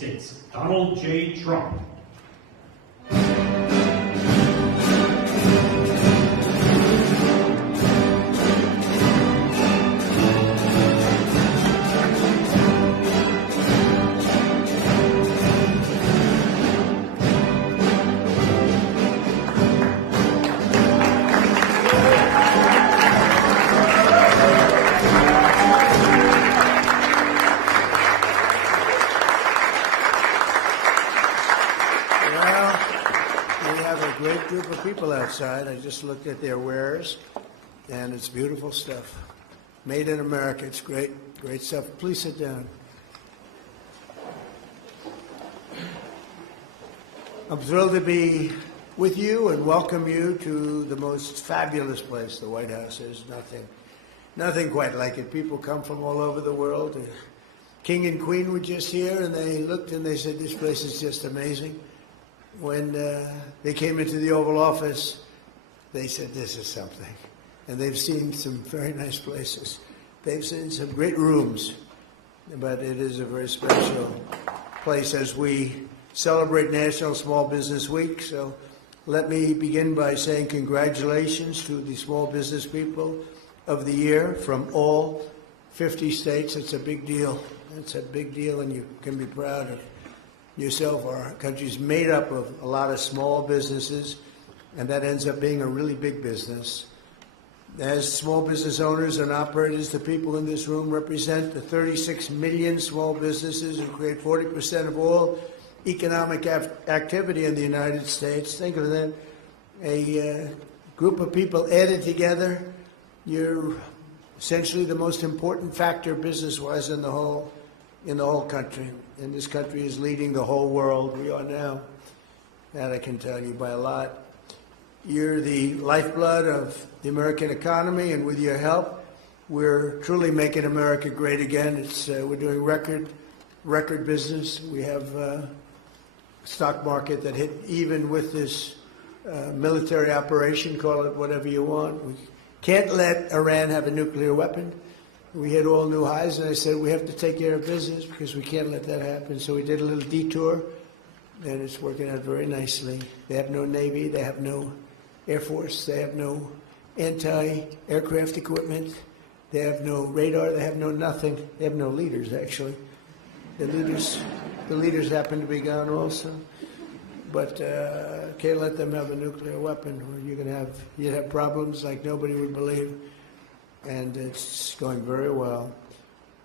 States, Donald J. Trump. Great group of people outside. I just looked at their wares, and it's beautiful stuff. Made in America. It's great, great stuff. Please sit down. I'm thrilled to be with you and welcome you to the most fabulous place, the White House. There's nothing quite like it. People come from all over the world. The King and Queen were just here, and they looked and they said, this place is just amazing. When they came into the Oval Office, they said, this is something. And they've seen some very nice places. They've seen some great rooms, but it is a very special place as we celebrate National Small Business Week. So let me begin by saying congratulations to the small business people of the year from all 50 states. It's a big deal. It's a big deal, and you can be proud of yourself. Our country's made up of a lot of small businesses, and that ends up being a really big business. As small business owners and operators, the people in this room represent the 36 million small businesses who create 40% of all economic activity in the United States. Think of that. A group of people added together. You're essentially the most important factor business-wise in the whole country. And this country is leading the whole world. We are now. That I can tell you by a lot. You're the lifeblood of the American economy, and with your help, we're truly making America great again. We're doing record business. We have a stock market that hit even with this military operation, call it whatever you want. We can't let Iran have a nuclear weapon. We hit all new highs, and I said we have to take care of business because we can't let that happen. So we did a little detour, and it's working out very nicely. They have no Navy. They have no Air Force. They have no anti-aircraft equipment. They have no radar. They have no nothing. They have no leaders, actually. The leaders happen to be gone also. But can't let them have a nuclear weapon, or you'd have problems like nobody would believe. And it's going very well.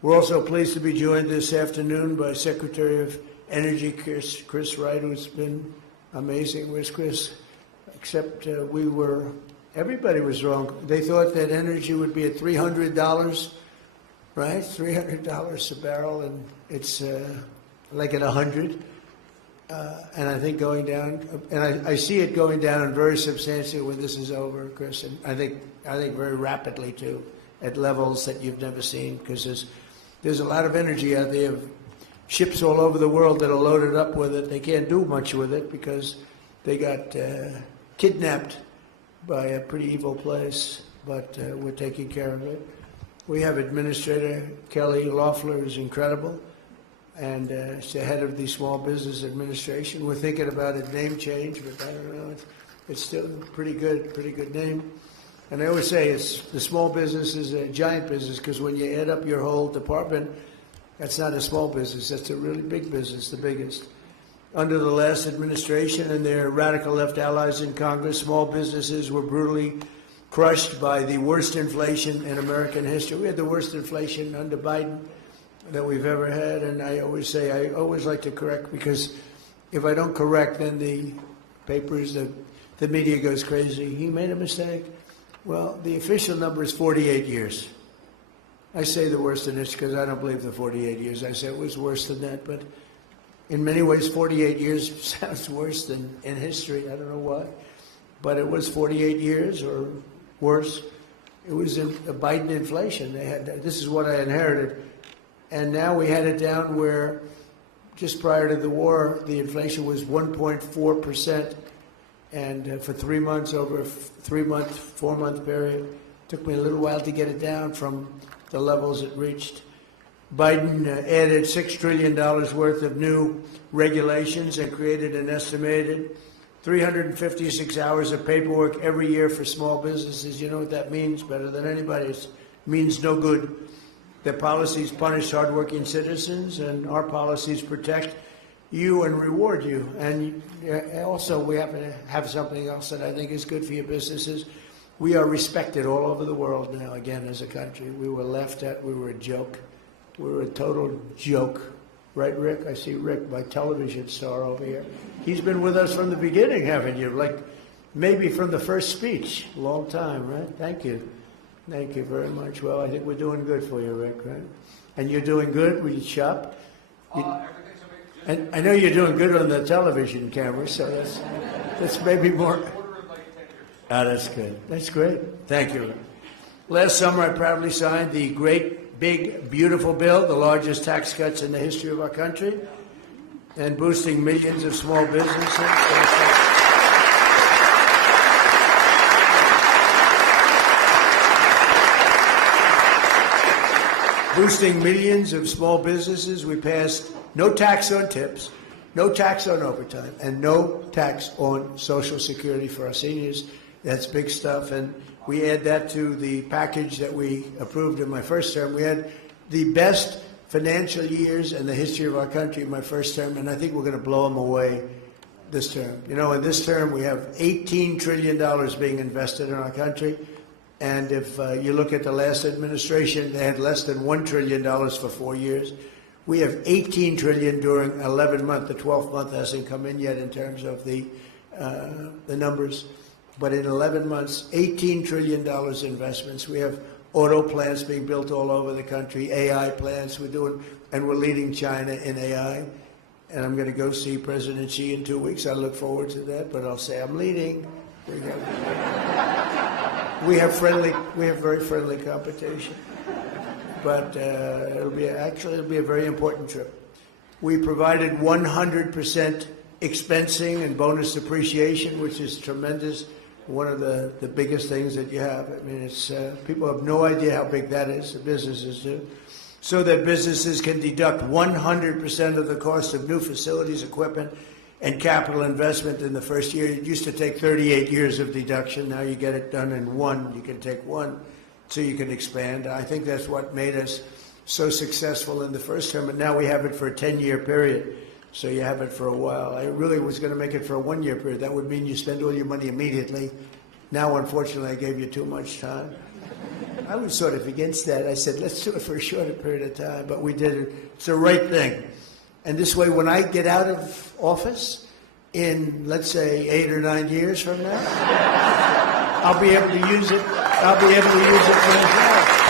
We're also pleased to be joined this afternoon by Secretary of Energy Chris Wright, who's been amazing. Where's Chris? Except everybody was wrong. They thought that energy would be at $300, right? $300 a barrel, and it's like at 100. And I think going down, and I see it going down very substantially when this is over, Chris. And I think very rapidly too, at levels that you've never seen, because there's a lot of energy out there. Ships all over the world that are loaded up with it. They can't do much with it because they got kidnapped by a pretty evil place. But we're taking care of it. We have Administrator Kelly Loeffler, who's incredible. And she's the head of the Small Business Administration. We're thinking about a name change, but I don't know. It's still a pretty good name. And I always say the small business is a giant business, because when you add up your whole department, that's not a small business. That's a really big business, the biggest. Under the last administration and their radical left allies in Congress, small businesses were brutally crushed by the worst inflation in American history. We had the worst inflation under Biden that we've ever had, and I always say, I always like to correct, because if I don't correct, then the papers, the media goes crazy. He made a mistake. Well, the official number is 48 years. I say the worst in history because I don't believe the 48 years. I say it was worse than that, but in many ways, 48 years sounds worse than in history. I don't know why, but it was 48 years or worse. It was a Biden inflation. This is what I inherited. And now we had it down where just prior to the war, the inflation was 1.4%. And for 3 months, over a 4-month period, it took me a little while to get it down from the levels it reached. Biden added $6 trillion worth of new regulations and created an estimated 356 hours of paperwork every year for small businesses. You know what that means better than anybody? It means no good. Their policies punish hardworking citizens, and our policies protect you and reward you. And also, we happen to have something else that I think is good for your businesses. We are respected all over the world now, again, as a country. We were laughed at. We were a joke. We were a total joke. Right, Rick? I see Rick, my television star over here. He's been with us from the beginning, haven't you? Like, maybe from the first speech. Long time, right? Thank you. Thank you very much. Well, I think we're doing good for you, Rick, right? And you're doing good? We shop? And I know you're doing good on the television camera, so that's maybe more. That's good. That's great. Thank you. Last summer, I proudly signed the great, big, beautiful bill, the largest tax cuts in the history of our country, and boosting millions of small businesses. Boosting millions of small businesses. We passed no tax on tips, no tax on overtime, and no tax on Social Security for our seniors. That's big stuff. And we add that to the package that we approved in my first term. We had the best financial years in the history of our country in my first term, and I think we're going to blow them away this term. You know, in this term, we have $18 trillion being invested in our country. And if you look at the last administration, they had less than $1 trillion for 4 years. We have $18 trillion during 11 months. The 12th month hasn't come in yet in terms of the numbers. But in 11 months, $18 trillion investments. We have auto plants being built all over the country, AI plants we're doing, and we're leading China in AI. And I'm going to go see President Xi in 2 weeks. I look forward to that, but I'll say I'm leading. We have very friendly competition, but it'll be a very important trip. We provided 100% expensing and bonus depreciation, which is tremendous. One of the biggest things that you have. I mean, it's people have no idea how big that is. The businesses do, so that businesses can deduct 100% of the cost of new facilities, equipment, and capital investment in the first year. It used to take 38 years of deduction. Now you get it done in one. You can take one so you can expand. I think that's what made us so successful in the first term. And now we have it for a 10-year period. So you have it for a while. I really was going to make it for a 1-year period. That would mean you spend all your money immediately. Now, unfortunately, I gave you too much time. I was sort of against that. I said, let's do it for a shorter period of time. But we did it. It's the right thing. And this way, when I get out of office in, let's say, 8 or 9 years from now, I'll be able to use it. I'll be able to use it for the job.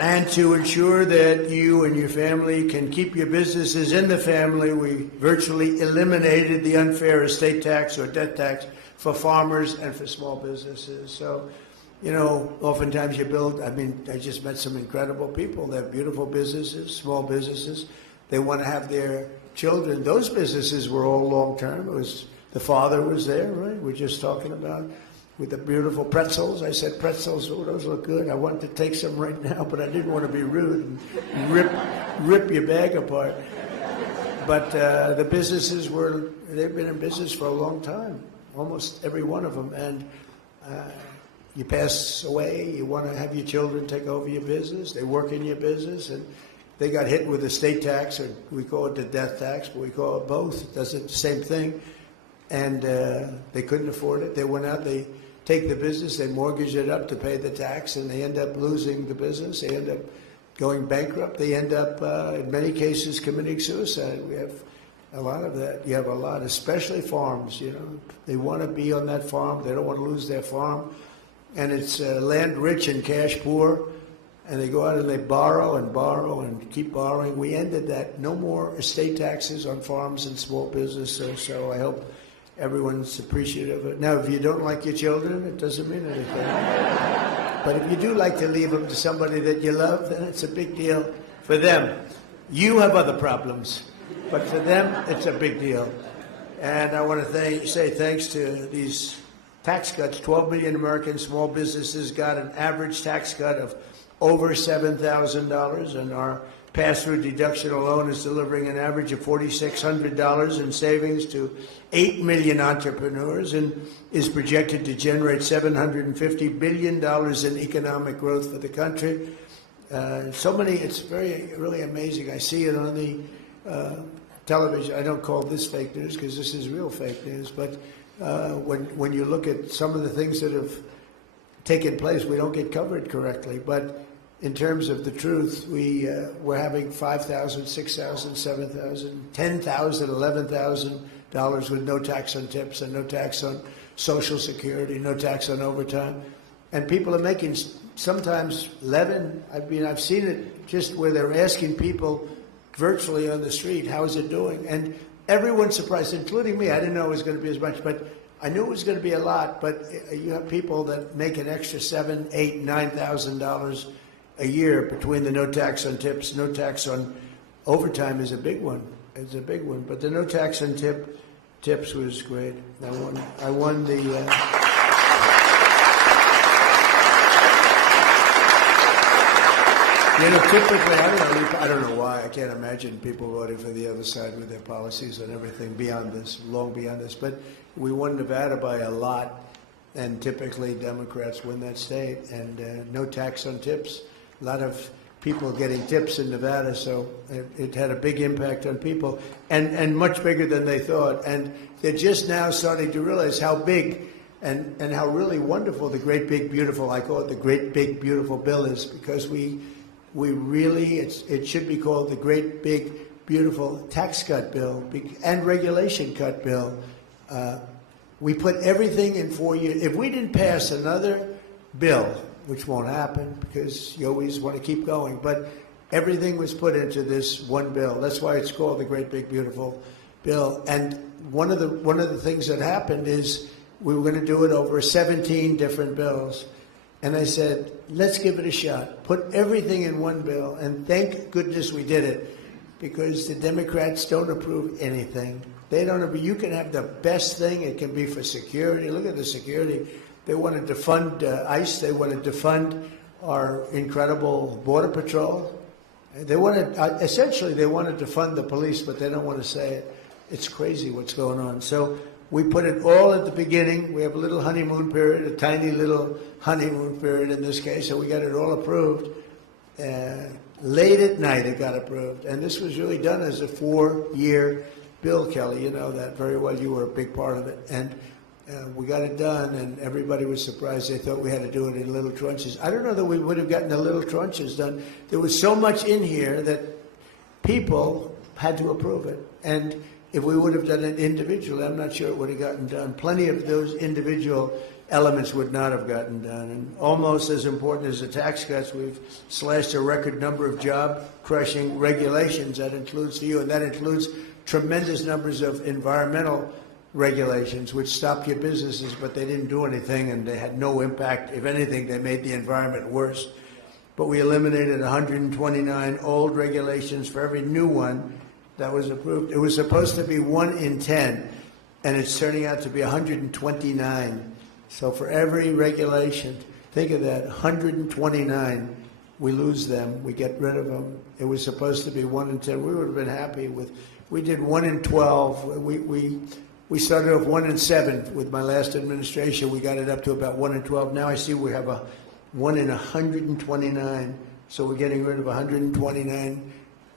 And to ensure that you and your family can keep your businesses in the family, we virtually eliminated the unfair estate tax or death tax for farmers and for small businesses. So, you know, oftentimes you build, I mean, I just met some incredible people. They have beautiful businesses, small businesses. They want to have their children. Those businesses were all long-term. It was, the father was there, right? We're just talking about with the beautiful pretzels. I said, pretzels, oh, those look good. I wanted to take some right now, but I didn't want to be rude and rip your bag apart. But the businesses they've been in business for a long time, almost every one of them. And you pass away, you want to have your children take over your business, they work in your business, and they got hit with the state tax, or we call it the death tax, but we call it both. It does the same thing. And they couldn't afford it. They went out, they take the business, they mortgage it up to pay the tax, and they end up losing the business. They end up going bankrupt. They end up, in many cases, committing suicide. We have a lot of that. You have a lot, especially farms, you know. They want to be on that farm. They don't want to lose their farm. And it's land rich and cash poor. And they go out and they borrow and keep borrowing. We ended that. No more estate taxes on farms and small businesses. So I hope everyone's appreciative of it. Now, if you don't like your children, it doesn't mean anything. But if you do like to leave them to somebody that you love, then it's a big deal for them. You have other problems, but for them, it's a big deal. And I want to say thanks to these tax cuts. 12 million American small businesses got an average tax cut of over $7,000, and our pass-through deduction alone is delivering an average of $4,600 in savings to 8 million entrepreneurs, and is projected to generate $750 billion in economic growth for the country. So many, it's really amazing. I see it on the television. I don't call this fake news because this is real fake news, but when you look at some of the things that have taken place, we don't get covered correctly. But in terms of the truth, we're having $5,000, $6,000, $7,000, $10,000, $11,000 with no tax on tips and no tax on Social Security, no tax on overtime, and people are making sometimes 11. I mean, I've seen it just where they're asking people virtually on the street, how is it doing? And everyone's surprised, including me. I didn't know it was going to be as much, but I knew it was going to be a lot. But you have people that make an extra $7,000, $8,000, $9,000 a year between the no tax on tips, no tax on overtime is a big one. It's a big one. But the no tax on tips was great. I won the. You know, typically, I don't know why. I can't imagine people voting for the other side with their policies and everything beyond this, long beyond this. But we won Nevada by a lot, and typically Democrats win that state. And no tax on tips. A lot of people getting tips in Nevada, so it had a big impact on people, and much bigger than they thought. And they're just now starting to realize how big and how really wonderful the great big beautiful, I call it the great big beautiful bill is, because we really, it should be called the great big beautiful tax cut bill and regulation cut bill. We put everything in 4 years. If we didn't pass another bill, which won't happen because you always want to keep going, but everything was put into this one bill. That's why it's called the Great Big Beautiful Bill. And one of the things that happened is we were going to do it over 17 different bills. And I said, let's give it a shot. Put everything in one bill. And thank goodness we did it, because the Democrats don't approve anything. They don't approve. You can have the best thing. It can be for security. Look at the security. They wanted to fund ICE. They wanted to fund our incredible Border Patrol. They wanted, essentially, they wanted to fund the police, but they don't want to say it. It's crazy what's going on. So we put it all at the beginning. We have a little honeymoon period, a tiny little honeymoon period in this case, so we got it all approved. Late at night it got approved. And this was really done as a 4-year bill, Kelly. You know that very well. You were a big part of it. And we got it done, and everybody was surprised. They thought we had to do it in little tranches. I don't know that we would have gotten the little tranches done. There was so much in here that people had to approve it. And if we would have done it individually, I'm not sure it would have gotten done. Plenty of those individual elements would not have gotten done. And almost as important as the tax cuts, we've slashed a record number of job-crushing regulations. That includes you, and that includes tremendous numbers of environmental regulations, which stopped your businesses, but they didn't do anything, and they had no impact. If anything, they made the environment worse. But we eliminated 129 old regulations for every new one that was approved. It was supposed to be 1 in 10, and it's turning out to be 129. So for every regulation, think of that, 129, we lose them, we get rid of them. It was supposed to be 1 in 10. We would have been happy with, we did 1 in 12. We started off 1 in 7 with my last administration. We got it up to about 1 in 12. Now I see we have a 1 in 129. So we're getting rid of 129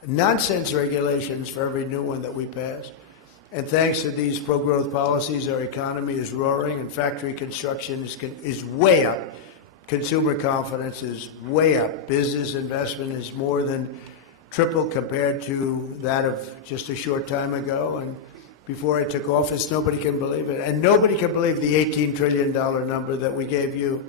nonsense regulations for every new one that we pass. And thanks to these pro-growth policies, our economy is roaring, and factory construction is way up. Consumer confidence is way up. Business investment is more than triple compared to that of just a short time ago. And before I took office, nobody can believe it. And nobody can believe the $18 trillion number that we gave you,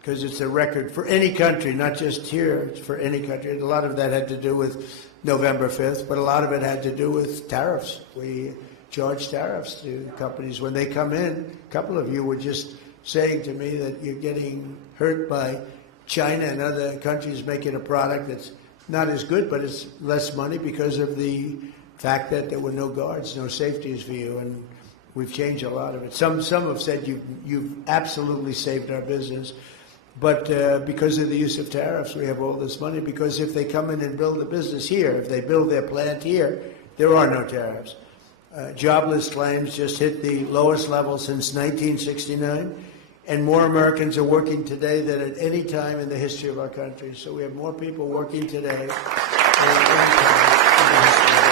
because it's a record for any country, not just here. It's for any country. And a lot of that had to do with November 5th, but a lot of it had to do with tariffs. We charge tariffs to companies when they come in. A couple of you were just saying to me that you're getting hurt by China and other countries making a product that's not as good, but it's less money because of the fact that there were no guards, no safeties for you. And We've changed a lot of it. Some have said you've absolutely saved our business. But because of the use of tariffs, we have all this money. Because if they come in and build a business here, if they build their plant here, there are no tariffs. Jobless claims just hit the lowest level since 1969, and more Americans are working today than at any time in the history of our country. So we have more people working today than at any time in the history of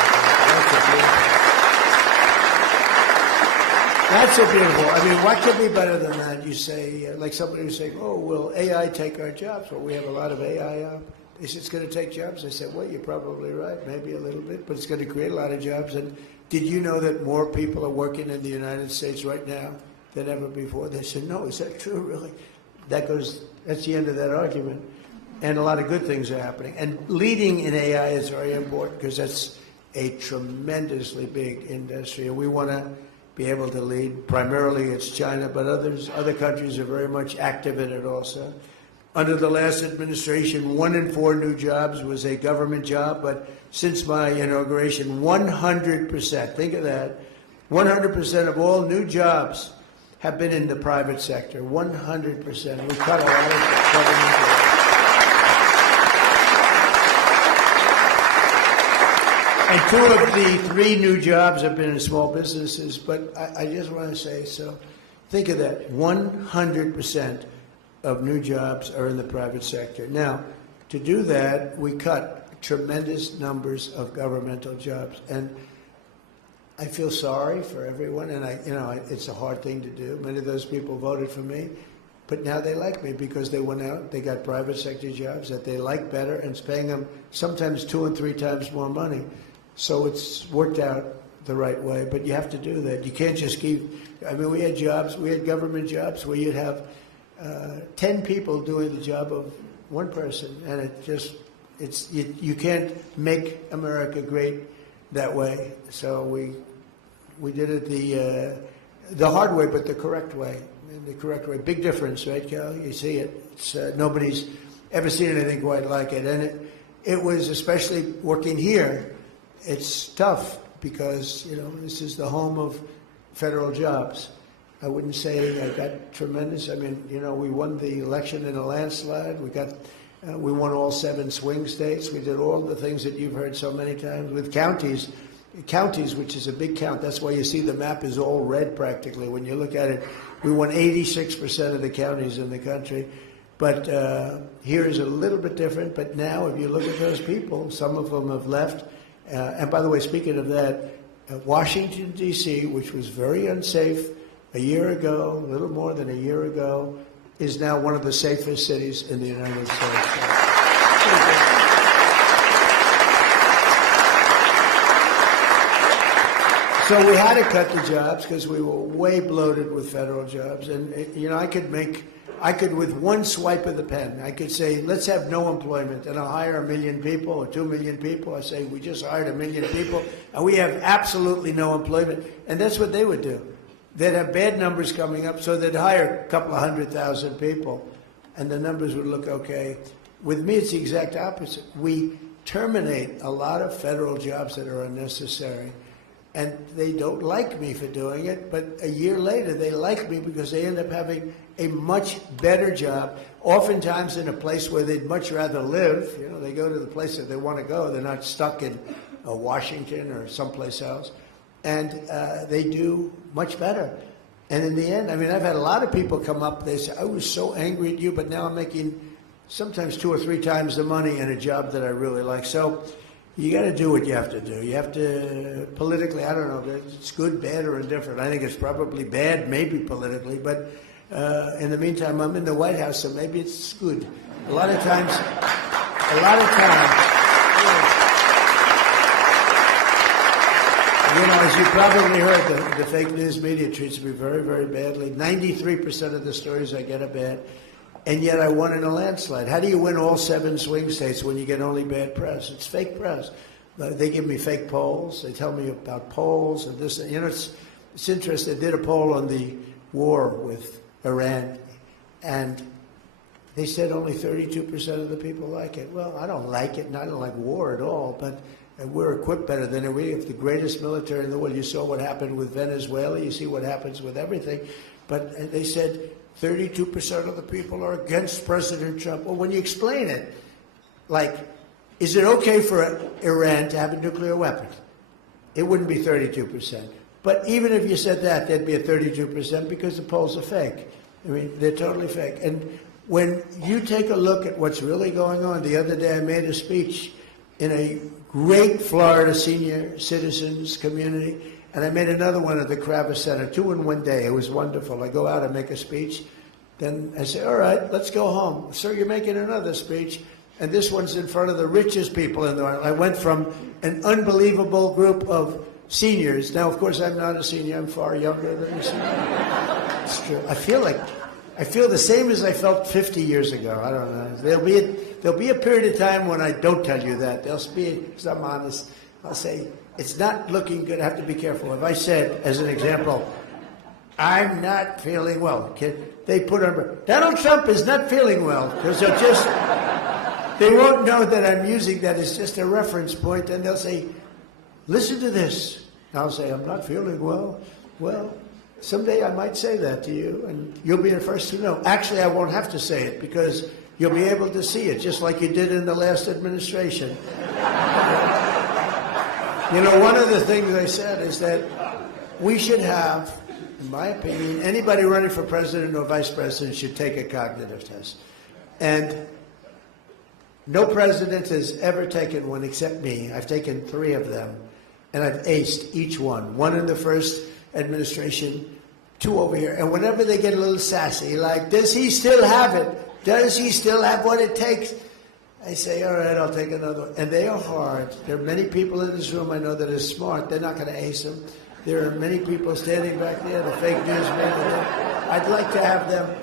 our country. That's a beautiful. I mean, what could be better than that? You say, like somebody was saying, oh, will AI take our jobs? Well, we have a lot of AI. They said it's going to take jobs. I said, well, you're probably right, maybe a little bit, but it's going to create a lot of jobs. And did you know that more people are working in the United States right now than ever before? They said, no, is that true, really? That's the end of that argument. And a lot of good things are happening. And leading in AI is very important because that's a tremendously big industry. And we want to be able to lead. Primarily it's China, but other countries are very much active in it also. Under the last administration, 1 in 4 new jobs was a government job, but since my inauguration, 100%, think of that, 100% of all new jobs have been in the private sector, 100%. We cut a lot of government jobs. And 2 of the 3 new jobs have been in small businesses, but I just want to say, so think of that, 100% of new jobs are in the private sector. Now, to do that, we cut tremendous numbers of governmental jobs, and I feel sorry for everyone, and it's a hard thing to do. Many of those people voted for me, but now they like me because they went out, they got private sector jobs that they like better, and it's paying them sometimes 2 and 3 times more money. So it's worked out the right way, but you have to do that. You can't just keep, we had government jobs where you'd have 10 people doing the job of 1 person, and you can't make America great that way. So we did it the hard way, but the correct way. The correct way. Big difference, right, Cal? You see it. It's, nobody's ever seen anything quite like it, and it was, especially working here, it's tough because this is the home of federal jobs. I wouldn't say I got tremendous. We won the election in a landslide. We won all 7 swing states. We did all the things that you've heard so many times with counties, which is a big count. That's why you see the map is all red practically. When you look at it, we won 86% of the counties in the country. But here is a little bit different. But now, if you look at those people, some of them have left. And by the way, speaking of that, Washington, D.C., which was very unsafe a year ago, a little more than a year ago, is now one of the safest cities in the United States. So we had to cut the jobs because we were way bloated with federal jobs. And, I could, with one swipe of the pen, I could say, let's have no employment, and I'll hire 1 million people or 2 million people. I say, we just hired 1 million people, and we have absolutely no employment. And that's what they would do. They'd have bad numbers coming up, so they'd hire a couple of 100,000 people, and the numbers would look okay. With me, it's the exact opposite. We terminate a lot of federal jobs that are unnecessary, and they don't like me for doing it, but a year later, they like me because they end up having a much better job, oftentimes in a place where they'd much rather live. They go to the place that they want to go. They're not stuck in Washington or someplace else. And they do much better. And in the end, I've had a lot of people come up, they say, I was so angry at you, but now I'm making sometimes 2 or 3 times the money in a job that I really like. So you got to do what you have to do. You have to, politically, I don't know, it's good, bad, or indifferent. I think it's probably bad, maybe politically, but in the meantime, I'm in the White House, so maybe it's good. A lot of times, as you probably heard, the fake news media treats me very, very badly. 93% of the stories I get are bad, and yet I won in a landslide. How do you win all 7 swing states when you get only bad press? It's fake press. They give me fake polls. They tell me about polls and this. It's interesting. They did a poll on the war with Iran, and they said only 32% of the people like it. Well, I don't like it, and I don't like war at all, but and we're equipped better than we have the greatest military in the world. You saw what happened with Venezuela. You see what happens with everything. But they said 32% of the people are against President Trump. Well, when you explain it, like, is it okay for Iran to have a nuclear weapon? It wouldn't be 32%. But even if you said that, there'd be a 32% because the polls are fake. I mean, they're totally fake. And when you take a look at what's really going on, the other day I made a speech in a great Florida senior citizens community, and I made another one at the Kravis Center, 2 in one day. It was wonderful. I go out and make a speech. Then I say, all right, let's go home. Sir, you're making another speech. And this one's in front of the richest people in the world. I went from an unbelievable group of seniors. Now, of course, I'm not a senior. I'm far younger than a senior. It's true. I feel the same as I felt 50 years ago. I don't know. There'll be a period of time when I don't tell you that. There'll be, because I'm honest, I'll say, it's not looking good. I have to be careful. If I said, as an example, I'm not feeling well, they put on, Donald Trump is not feeling well, because they won't know that I'm using that as just a reference point, and they'll say, listen to this. I'll say, I'm not feeling well. Well, someday I might say that to you, and you'll be the first to know. Actually, I won't have to say it, because you'll be able to see it, just like you did in the last administration. You know, one of the things I said is that we should have, in my opinion, anybody running for president or vice president should take a cognitive test. And no president has ever taken one except me. I've taken 3 of them, and I've aced each one. 1 in the first administration, 2 over here. And whenever they get a little sassy, like, does he still have it? Does he still have what it takes? I say, all right, I'll take another one. And they are hard. There are many people in this room I know that are smart. They're not going to ace them. There are many people standing back there, the fake news media. I'd like to have them.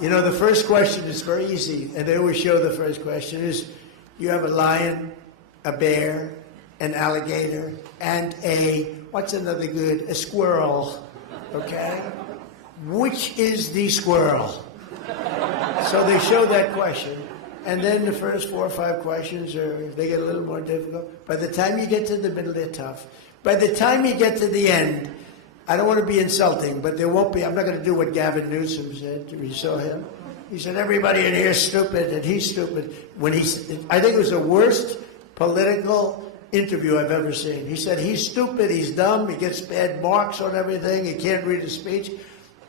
You know, the first question is very easy, and they always show the first question is, you have a lion, a bear, an alligator, and what's another good? A squirrel, okay? Which is the squirrel? So they show that question. And then the first 4 or 5 questions they get a little more difficult. By the time you get to the middle, they're tough. By the time you get to the end, I don't want to be insulting, but there won't be, I'm not going to do what Gavin Newsom said. You saw him? He said, everybody in here is stupid, and he's stupid. I think it was the worst political interview I've ever seen. He said, he's stupid, he's dumb, he gets bad marks on everything, he can't read a speech,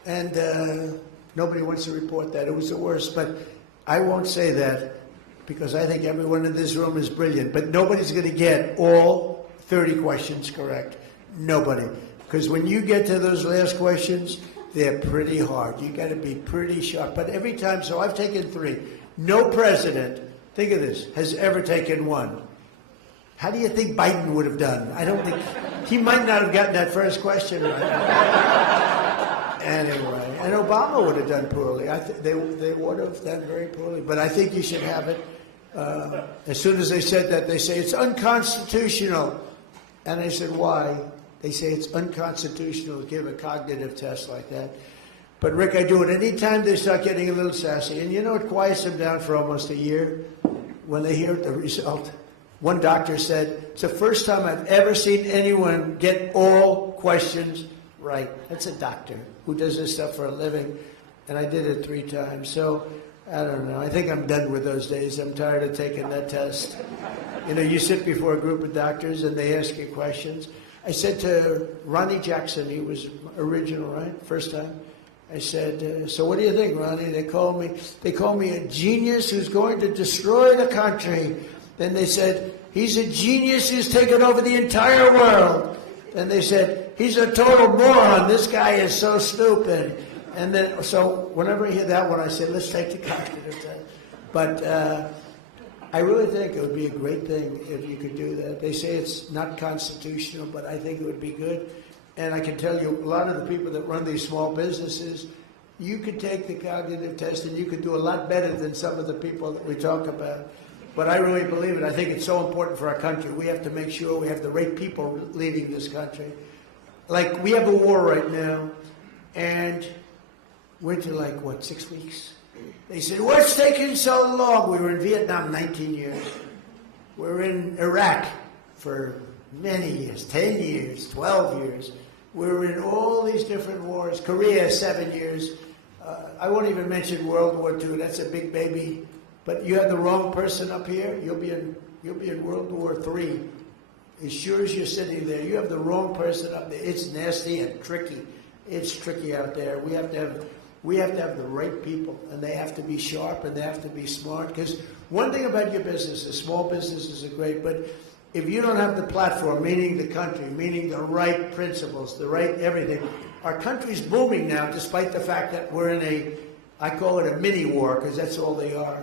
and nobody wants to report that. It was the worst, but I won't say that because I think everyone in this room is brilliant, but nobody's going to get all 30 questions correct. Nobody. Because when you get to those last questions, they're pretty hard. You got to be pretty sharp. But every time, so I've taken 3. No president, think of this, has ever taken 1. How do you think Biden would have done? I don't think, he might not have gotten that first question right. Anyway, and Obama would have done poorly. They would have done very poorly. But I think you should have it. As soon as they said that, they say, it's unconstitutional. And I said, why? They say it's unconstitutional to give a cognitive test like that. But, Rick, I do it anytime they start getting a little sassy. And you know, it quiets them down for almost a year when they hear the result. One doctor said, it's the first time I've ever seen anyone get all questions right. That's a doctor who does this stuff for a living. And I did it 3 times. So, I don't know. I think I'm done with those days. I'm tired of taking that test. You know, you sit before a group of doctors and they ask you questions. I said to Ronnie Jackson, he was original, right? First time. I said, so what do you think, Ronnie? They called me a genius who's going to destroy the country. Then they said, he's a genius who's taken over the entire world. Then they said, he's a total moron. This guy is so stupid. And then, so whenever I hear that one, I say, let's take the cognitive test. But I really think it would be a great thing if you could do that. They say it's not constitutional, but I think it would be good. And I can tell you, a lot of the people that run these small businesses, you could take the cognitive test and you could do a lot better than some of the people that we talk about. But I really believe it. I think it's so important for our country. We have to make sure we have the right people leading this country. Like, we have a war right now, and we're to 6 weeks? They said, what's taking so long? We were in Vietnam 19 years. We're in Iraq for many years, 10 years, 12 years. We were in all these different wars. Korea, 7 years. I won't even mention World War II. That's a big baby. But you have the wrong person up here, you'll be in World War III. As sure as you're sitting there, you have the wrong person up there. It's nasty and tricky. It's tricky out there. We have to have the right people, and they have to be sharp and they have to be smart. Because one thing about your business is small businesses are great, but if you don't have the platform, meaning the country, meaning the right principles, the right everything, our country's booming now, despite the fact that we're in I call it a mini war, because that's all they are.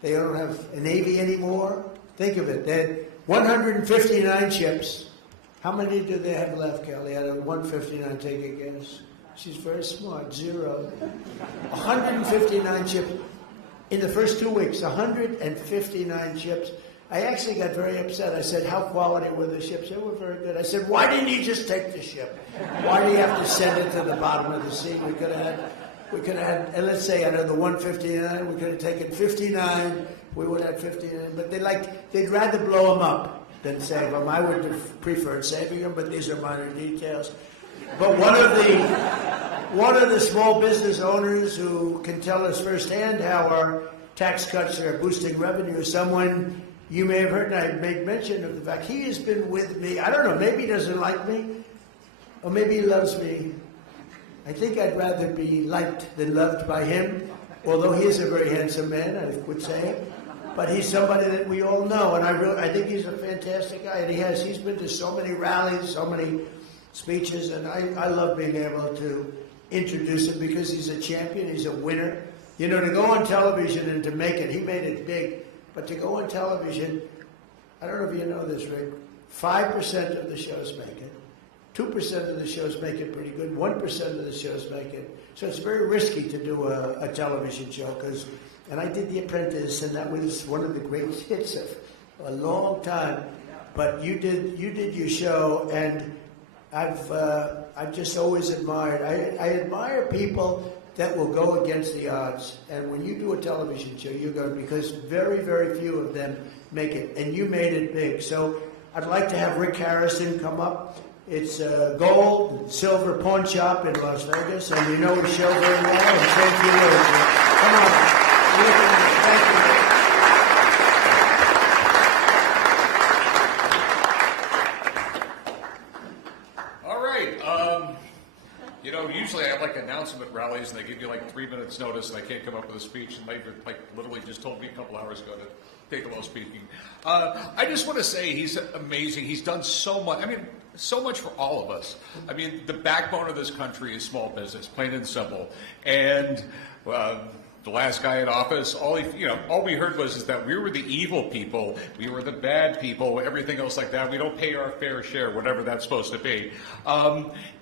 They don't have a Navy anymore. Think of it. They had 159 ships. How many do they have left, Kelly? Out of 159, take a guess. She's very smart. 0. 159 ships. In the first 2 weeks, 159 ships. I actually got very upset. I said, how quality were the ships? They were very good. I said, why didn't you just take the ship? Why do you have to send it to the bottom of the sea? We could have had, and let's say out of the 159, we could have taken 59. We would have 59. But they'd rather blow them up than save them. I would have preferred saving them, but these are minor details. But one of the small business owners who can tell us firsthand how our tax cuts are boosting revenue is someone you may have heard, and I made mention of the fact he has been with me. I don't know, maybe he doesn't like me, or maybe he loves me. I think I'd rather be liked than loved by him, although he is a very handsome man, I would say. But he's somebody that we all know, and I think he's a fantastic guy. And he's been to so many rallies, so many speeches, and I love being able to introduce him because he's a champion, he's a winner. You know, to go on television and to make it, he made it big, but to go on television, I don't know if you know this, Rick, 5% of the shows make it. 2% of the shows make it pretty good. 1% of the shows make it. So it's very risky to do a television show and I did The Apprentice, and that was one of the great hits of a long time. But you did your show, and I've just always admired. I admire people that will go against the odds. And when you do a television show, you're going because very, very few of them make it, and you made it big. So I'd like to have Rick Harrison come up. It's a gold and silver pawn shop in Las Vegas, and you know his show very well, and thank you, Rick. Come on. Thank you. All right. You know, usually I have like announcement rallies, and they give you like 3 minutes notice, and I can't come up with a speech, and Mike literally just told me a couple hours ago to take a little speaking. I just want to say he's amazing. He's done so much. I mean, so much for all of us. I mean, the backbone of this country is small business, plain and simple. And the last guy in office, all we heard was that we were the evil people, we were the bad people, everything else like that. We don't pay our fair share, whatever that's supposed to be.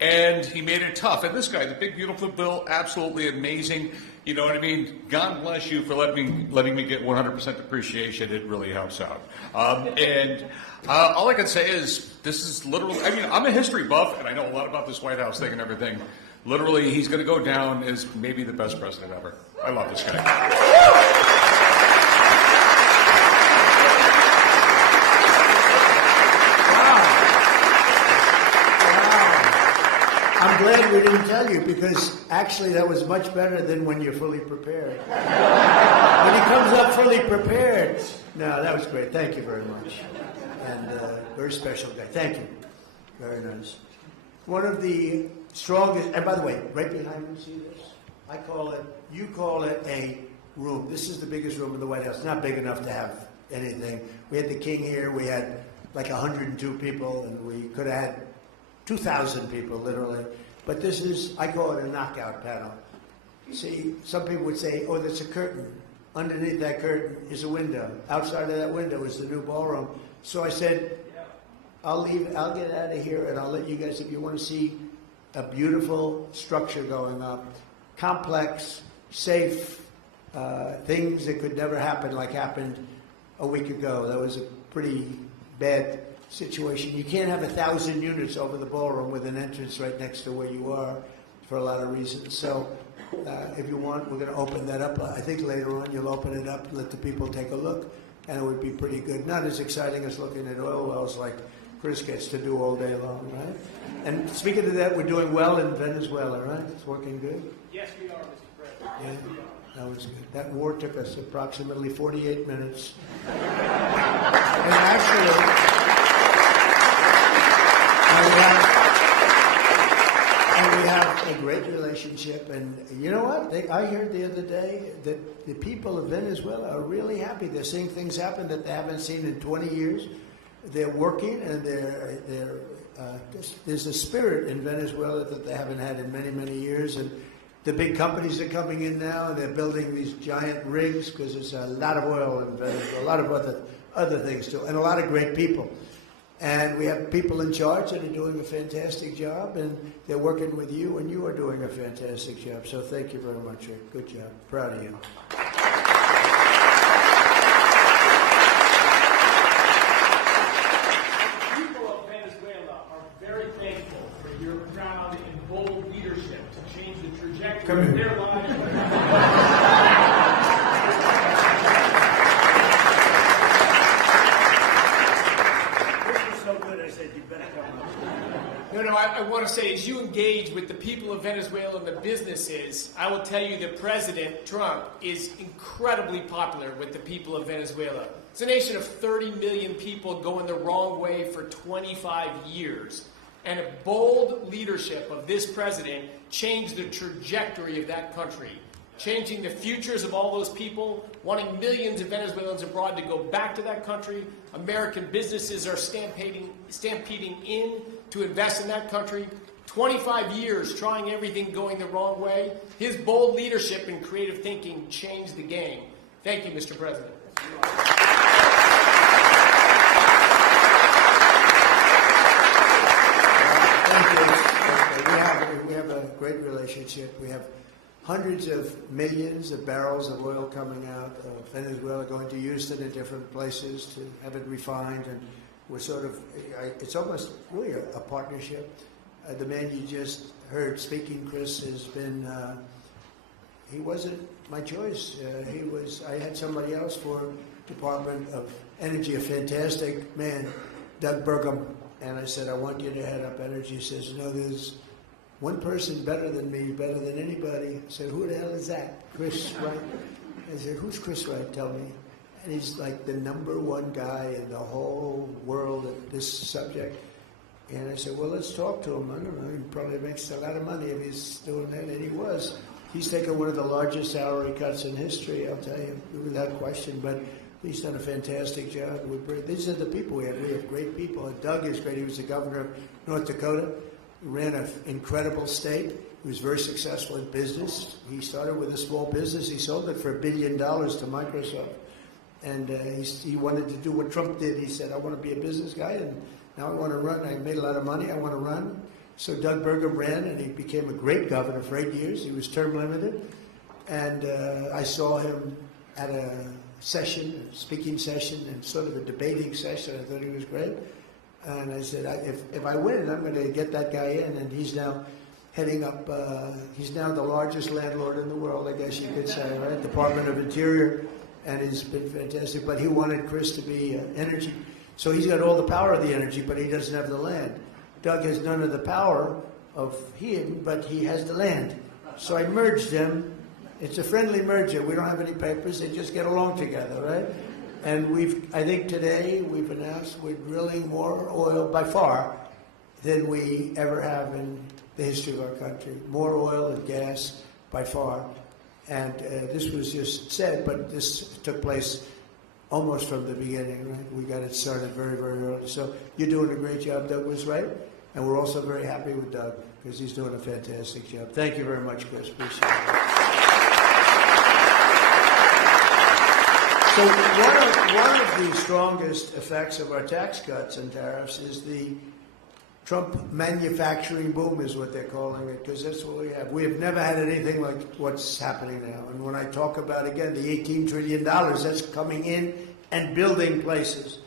And he made it tough. And this guy, the big beautiful bill, absolutely amazing. You know what I mean? God bless you for letting me get 100% depreciation. It really helps out. And all I can say is this is literally, I mean, I'm a history buff, and I know a lot about this White House thing and everything. Literally, he's going to go down as maybe the best president ever. I love this guy. I'm glad we didn't tell you, because actually that was much better than when you're fully prepared. When he comes up fully prepared. No, that was great. Thank you very much. And very special guy. Thank you. Very nice. One of the strongest, and by the way, right behind me, see this? You call it a room. This is the biggest room in the White House. It's not big enough to have anything. We had the king here. We had like 102 people, and we could have had 2,000 people, literally. But this is, I call it a knockout panel. See, some people would say, oh, that's a curtain. Underneath that curtain is a window. Outside of that window is the new ballroom. So I said, I'll get out of here, and I'll let you guys, if you want to see a beautiful structure going up, complex, safe, things that could never happen like happened a week ago. That was a pretty bad situation. You can't have 1,000 units over the ballroom with an entrance right next to where you are for a lot of reasons. So if you want, we're going to open that up. I think later on you'll open it up and let the people take a look. and it would be pretty good. Not as exciting as looking at oil wells like Chris gets to do all day long, right? And speaking of that, we're doing well in Venezuela, right? It's working good? Yes, we are, Mr. President. Yeah, Yes, we are. that was good. That war took us approximately 48 minutes. And actually, we have a great relationship. And you know what? I heard the other day that the people of Venezuela are really happy. They're seeing things happen that they haven't seen in 20 years. They're working, and there's a spirit in Venezuela that they haven't had in many, many years. And the big companies are coming in now, and they're building these giant rigs because there's a lot of oil in Venezuela, a lot of other things too, and a lot of great people. And we have people in charge that are doing a fantastic job, and they're working with you, and you are doing a fantastic job. So thank you very much, Rick. Good job. Proud of you. Your proud and bold leadership to change the trajectory Come of here. their lives. This was so good, I said, you better come up. No, I want to say, as you engage with the people of Venezuela and the businesses, I will tell you that President Trump is incredibly popular with the people of Venezuela. It's a nation of 30 million people going the wrong way for 25 years. And a bold leadership of this president changed the trajectory of that country, changing the futures of all those people, wanting millions of Venezuelans abroad to go back to that country. American businesses are stampeding in to invest in that country. 25 years trying everything going the wrong way. His bold leadership and creative thinking changed the game. Thank you, Mr. President. We have a great relationship. We have hundreds of millions of barrels of oil coming out of Venezuela, going to Houston and different places to have it refined. And we're sort of, it's almost really a partnership. The man you just heard speaking, Chris, has been, he wasn't my choice. I had somebody else for Department of Energy, a fantastic man, Doug Burgum. And I said, I want you to head up energy. He says, you know, there's one person better than me, better than anybody. I said, who the hell is that? Chris Wright. I said, who's Chris Wright? Tell me. And he's like the #1 guy in the whole world at this subject. And I said, well, let's talk to him. I don't know, he probably makes a lot of money if he's doing that. And he was. He's taken one of the largest salary cuts in history, I'll tell you, without question. But he's done a fantastic job. These are the people we have. We have great people. And Doug is great. He was the governor of North Dakota. He ran an incredible state. He was very successful in business. He started with a small business. He sold it for $1 billion to Microsoft. And he wanted to do what Trump did. He said, I want to be a business guy, and now I want to run. I made a lot of money. I want to run. So Doug Burgum ran, and he became a great governor for 8 years. He was term limited. And I saw him at a session, a speaking session, and sort of a debating session. I thought he was great. And I said, if I win, I'm going to get that guy in. And he's now heading up, he's now the largest landlord in the world, I guess you could say, right? Department of Interior, and he's been fantastic. But he wanted Chris to be energy. So he's got all the power of the energy, but he doesn't have the land. Doug has none of the power of him, but he has the land. So I merged them. It's a friendly merger. We don't have any papers. They just get along together, right? And I think today we've announced we're drilling more oil by far than we ever have in the history of our country. More oil and gas by far. And this was just said, but this took place almost from the beginning, right? We got it started very, very early. So you're doing a great job. Doug was right. And we're also very happy with Doug because he's doing a fantastic job. Thank you very much, Chris. Appreciate it. So one of the strongest effects of our tax cuts and tariffs is the Trump manufacturing boom, is what they're calling it, because that's what we have. We have never had anything like what's happening now. And when I talk about, again, the $18 trillion, that's coming in and building places.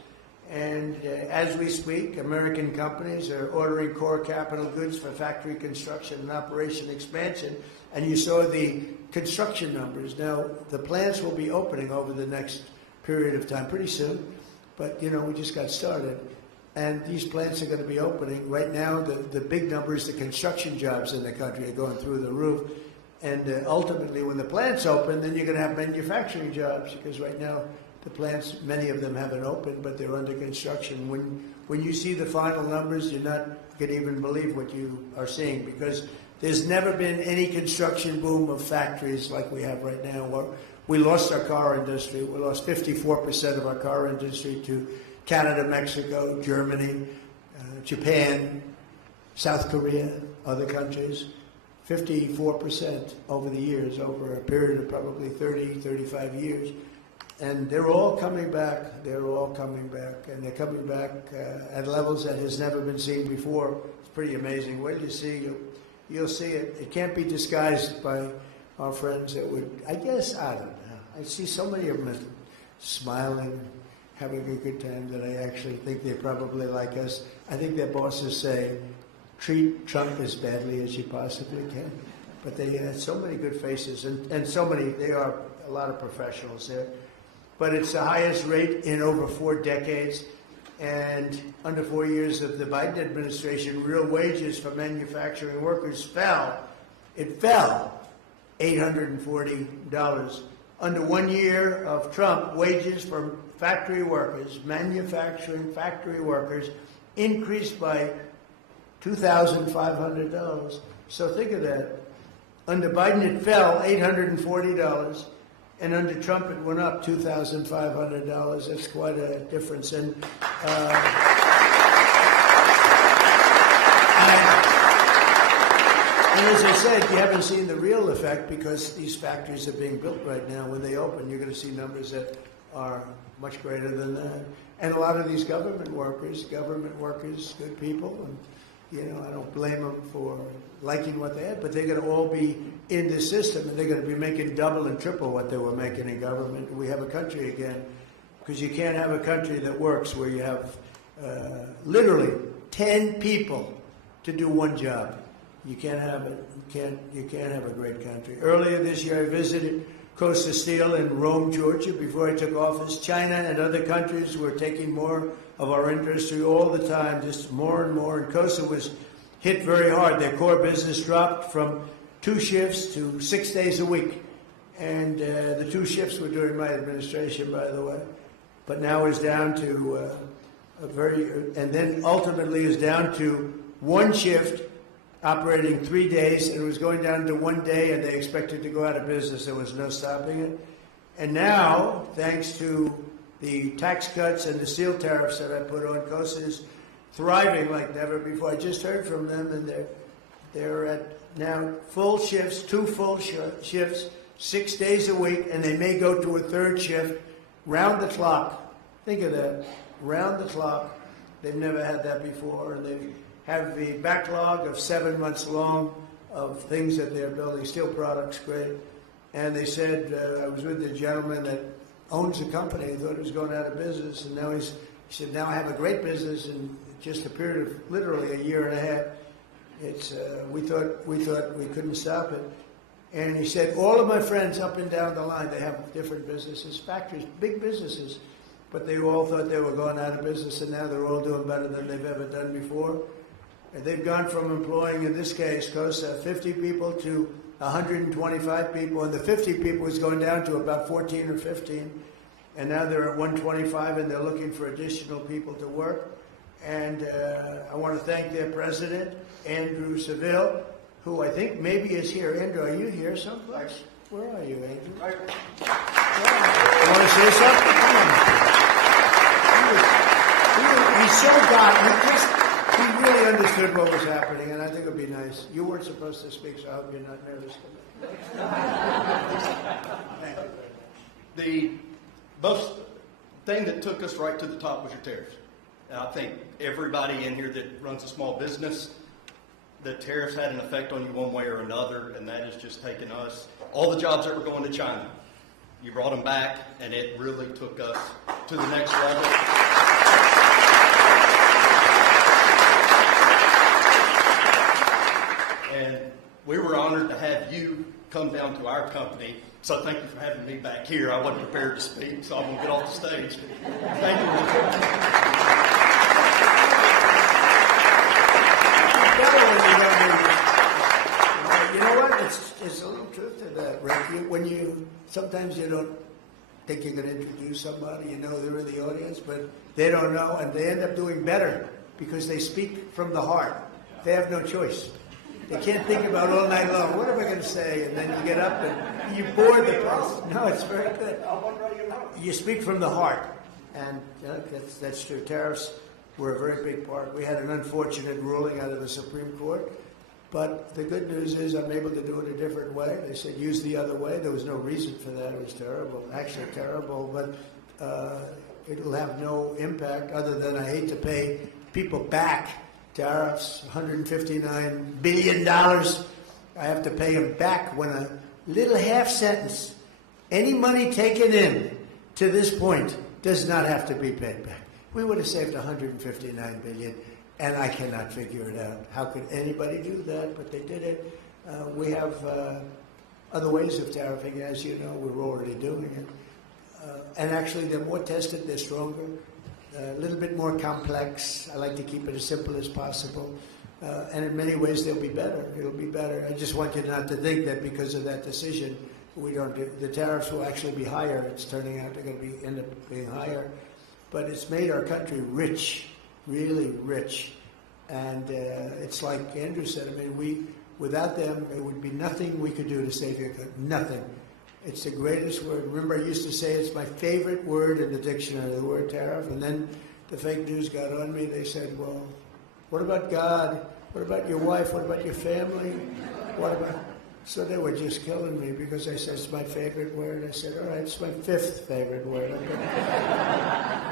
And as we speak, American companies are ordering core capital goods for factory construction and operation expansion. And you saw the construction numbers. Now, the plants will be opening over the next period of time, pretty soon. But, you know, we just got started. And these plants are going to be opening. Right now, the big numbers, the construction jobs in the country are going through the roof. And ultimately, when the plants open, then you're going to have manufacturing jobs, because right now the plants, many of them haven't opened, but they're under construction. When you see the final numbers, you're not going to even believe what you are seeing, because there's never been any construction boom of factories like we have right now. We lost our car industry. We lost 54% of our car industry to Canada, Mexico, Germany, Japan, South Korea, other countries. 54% over the years, over a period of probably 30, 35 years. And they're all coming back. They're all coming back. And they're coming back at levels that has never been seen before. It's pretty amazing. What you see, you'll see it. It can't be disguised by our friends that would, I guess, I don't know. I see so many of them smiling, having a good time, that I actually think they probably like us. I think their bosses say, treat Trump as badly as you possibly can. But they had so many good faces, and so many, they are a lot of professionals there. But it's the highest rate in over 4 decades. And under 4 years of the Biden administration, real wages for manufacturing workers fell. It fell $840. Under 1 year of Trump, wages for factory workers, manufacturing factory workers, increased by $2,500. So think of that. Under Biden, it fell $840, and under Trump, it went up $2,500. That's quite a difference. And as I said, you haven't seen the real effect, because these factories are being built right now. When they open, you're going to see numbers that are much greater than that. And a lot of these government workers, good people, and you know, I don't blame them for liking what they had, but they're going to all be in the system, and they're going to be making double and triple what they were making in government. We have a country again, because you can't have a country that works where you have literally 10 people to do one job. You can't have it. You can't have a great country. Earlier this year, I visited Costa Steel in Rome, Georgia, before I took office. China and other countries were taking more of our industry all the time, just more and more. And Costa was hit very hard. Their core business dropped from 2 shifts to 6 days a week. And the 2 shifts were during my administration, by the way. But now it's down to and then ultimately is down to 1 shift operating 3 days, and it was going down to 1 day, and they expected to go out of business. There was no stopping it. And now, thanks to the tax cuts and the steel tariffs that I put on, Costa is thriving like never before. I just heard from them, and they're at now full shifts, 2 full shifts, 6 days a week, and they may go to a 3rd shift, round the clock. Think of that, round the clock. They've never had that before, and they have the backlog of 7 months long of things that they're building, steel products, great. And they said, I was with the gentleman that owns the company. He thought it was going out of business, and now he said, now I have a great business in just a period of literally a year and a half. It's we thought we couldn't stop it. And he said, all of my friends up and down the line, they have different businesses, factories, big businesses, but they all thought they were going out of business, and now they're all doing better than they've ever done before. And they've gone from employing, in this case, Costa, 50 people to 125 people, and the 50 people is going down to about 14 or 15, and now they're at 125, and they're looking for additional people to work. And I want to thank their president, Andrew Seville, who I think maybe is here. Andrew, are you here someplace? Where are you, Andrew? Right. You want to say something? Come on. He so got. He really understood what was happening, and I think it would be nice. You weren't supposed to speak, so I hope you're not nervous. The most thing that took us right to the top was your tariffs. And I think everybody in here that runs a small business, the tariffs had an effect on you one way or another, and that has just taken us, all the jobs that were going to China, you brought them back, and it really took us to the next level. And we were honored to have you come down to our company. So thank you for having me back here. I wasn't prepared to speak, so I'm going to get off the stage. Thank you. You know what? It's a little truth to that, Rick. Sometimes you don't think you're going to introduce somebody, you know they're in the audience, but they don't know, and they end up doing better because they speak from the heart. They have no choice. They can't think about all night long, what am I going to say? And then you get up and you bore the place. No, it's very good. You speak from the heart, and that's true. Tariffs were a very big part. We had an unfortunate ruling out of the Supreme Court, but the good news is I'm able to do it a different way. They said use the other way. There was no reason for that. It was terrible, actually terrible, but it'll have no impact other than I hate to pay people back tariffs, $159 billion. I have to pay them back when a little half sentence, any money taken in to this point does not have to be paid back. We would have saved $159 billion, and I cannot figure it out. How could anybody do that? But they did it. We have other ways of tariffing, as you know. We're already doing it. And actually, they're more tested, they're stronger. A little bit more complex. I like to keep it as simple as possible. And in many ways, they'll be better. It'll be better. I just want you not to think that because of that decision, the tariffs will actually be higher. It's turning out they're going to end up being higher. But it's made our country rich, really rich. And it's like Andrew said, I mean, without them, there would be nothing we could do to save your country. Nothing. It's the greatest word. Remember, I used to say it's my favorite word in the dictionary, the word tariff. And then the fake news got on me. They said, well, what about God? What about your wife? What about your family? What about... So they were just killing me because I said it's my favorite word. I said, all right, it's my fifth favorite word.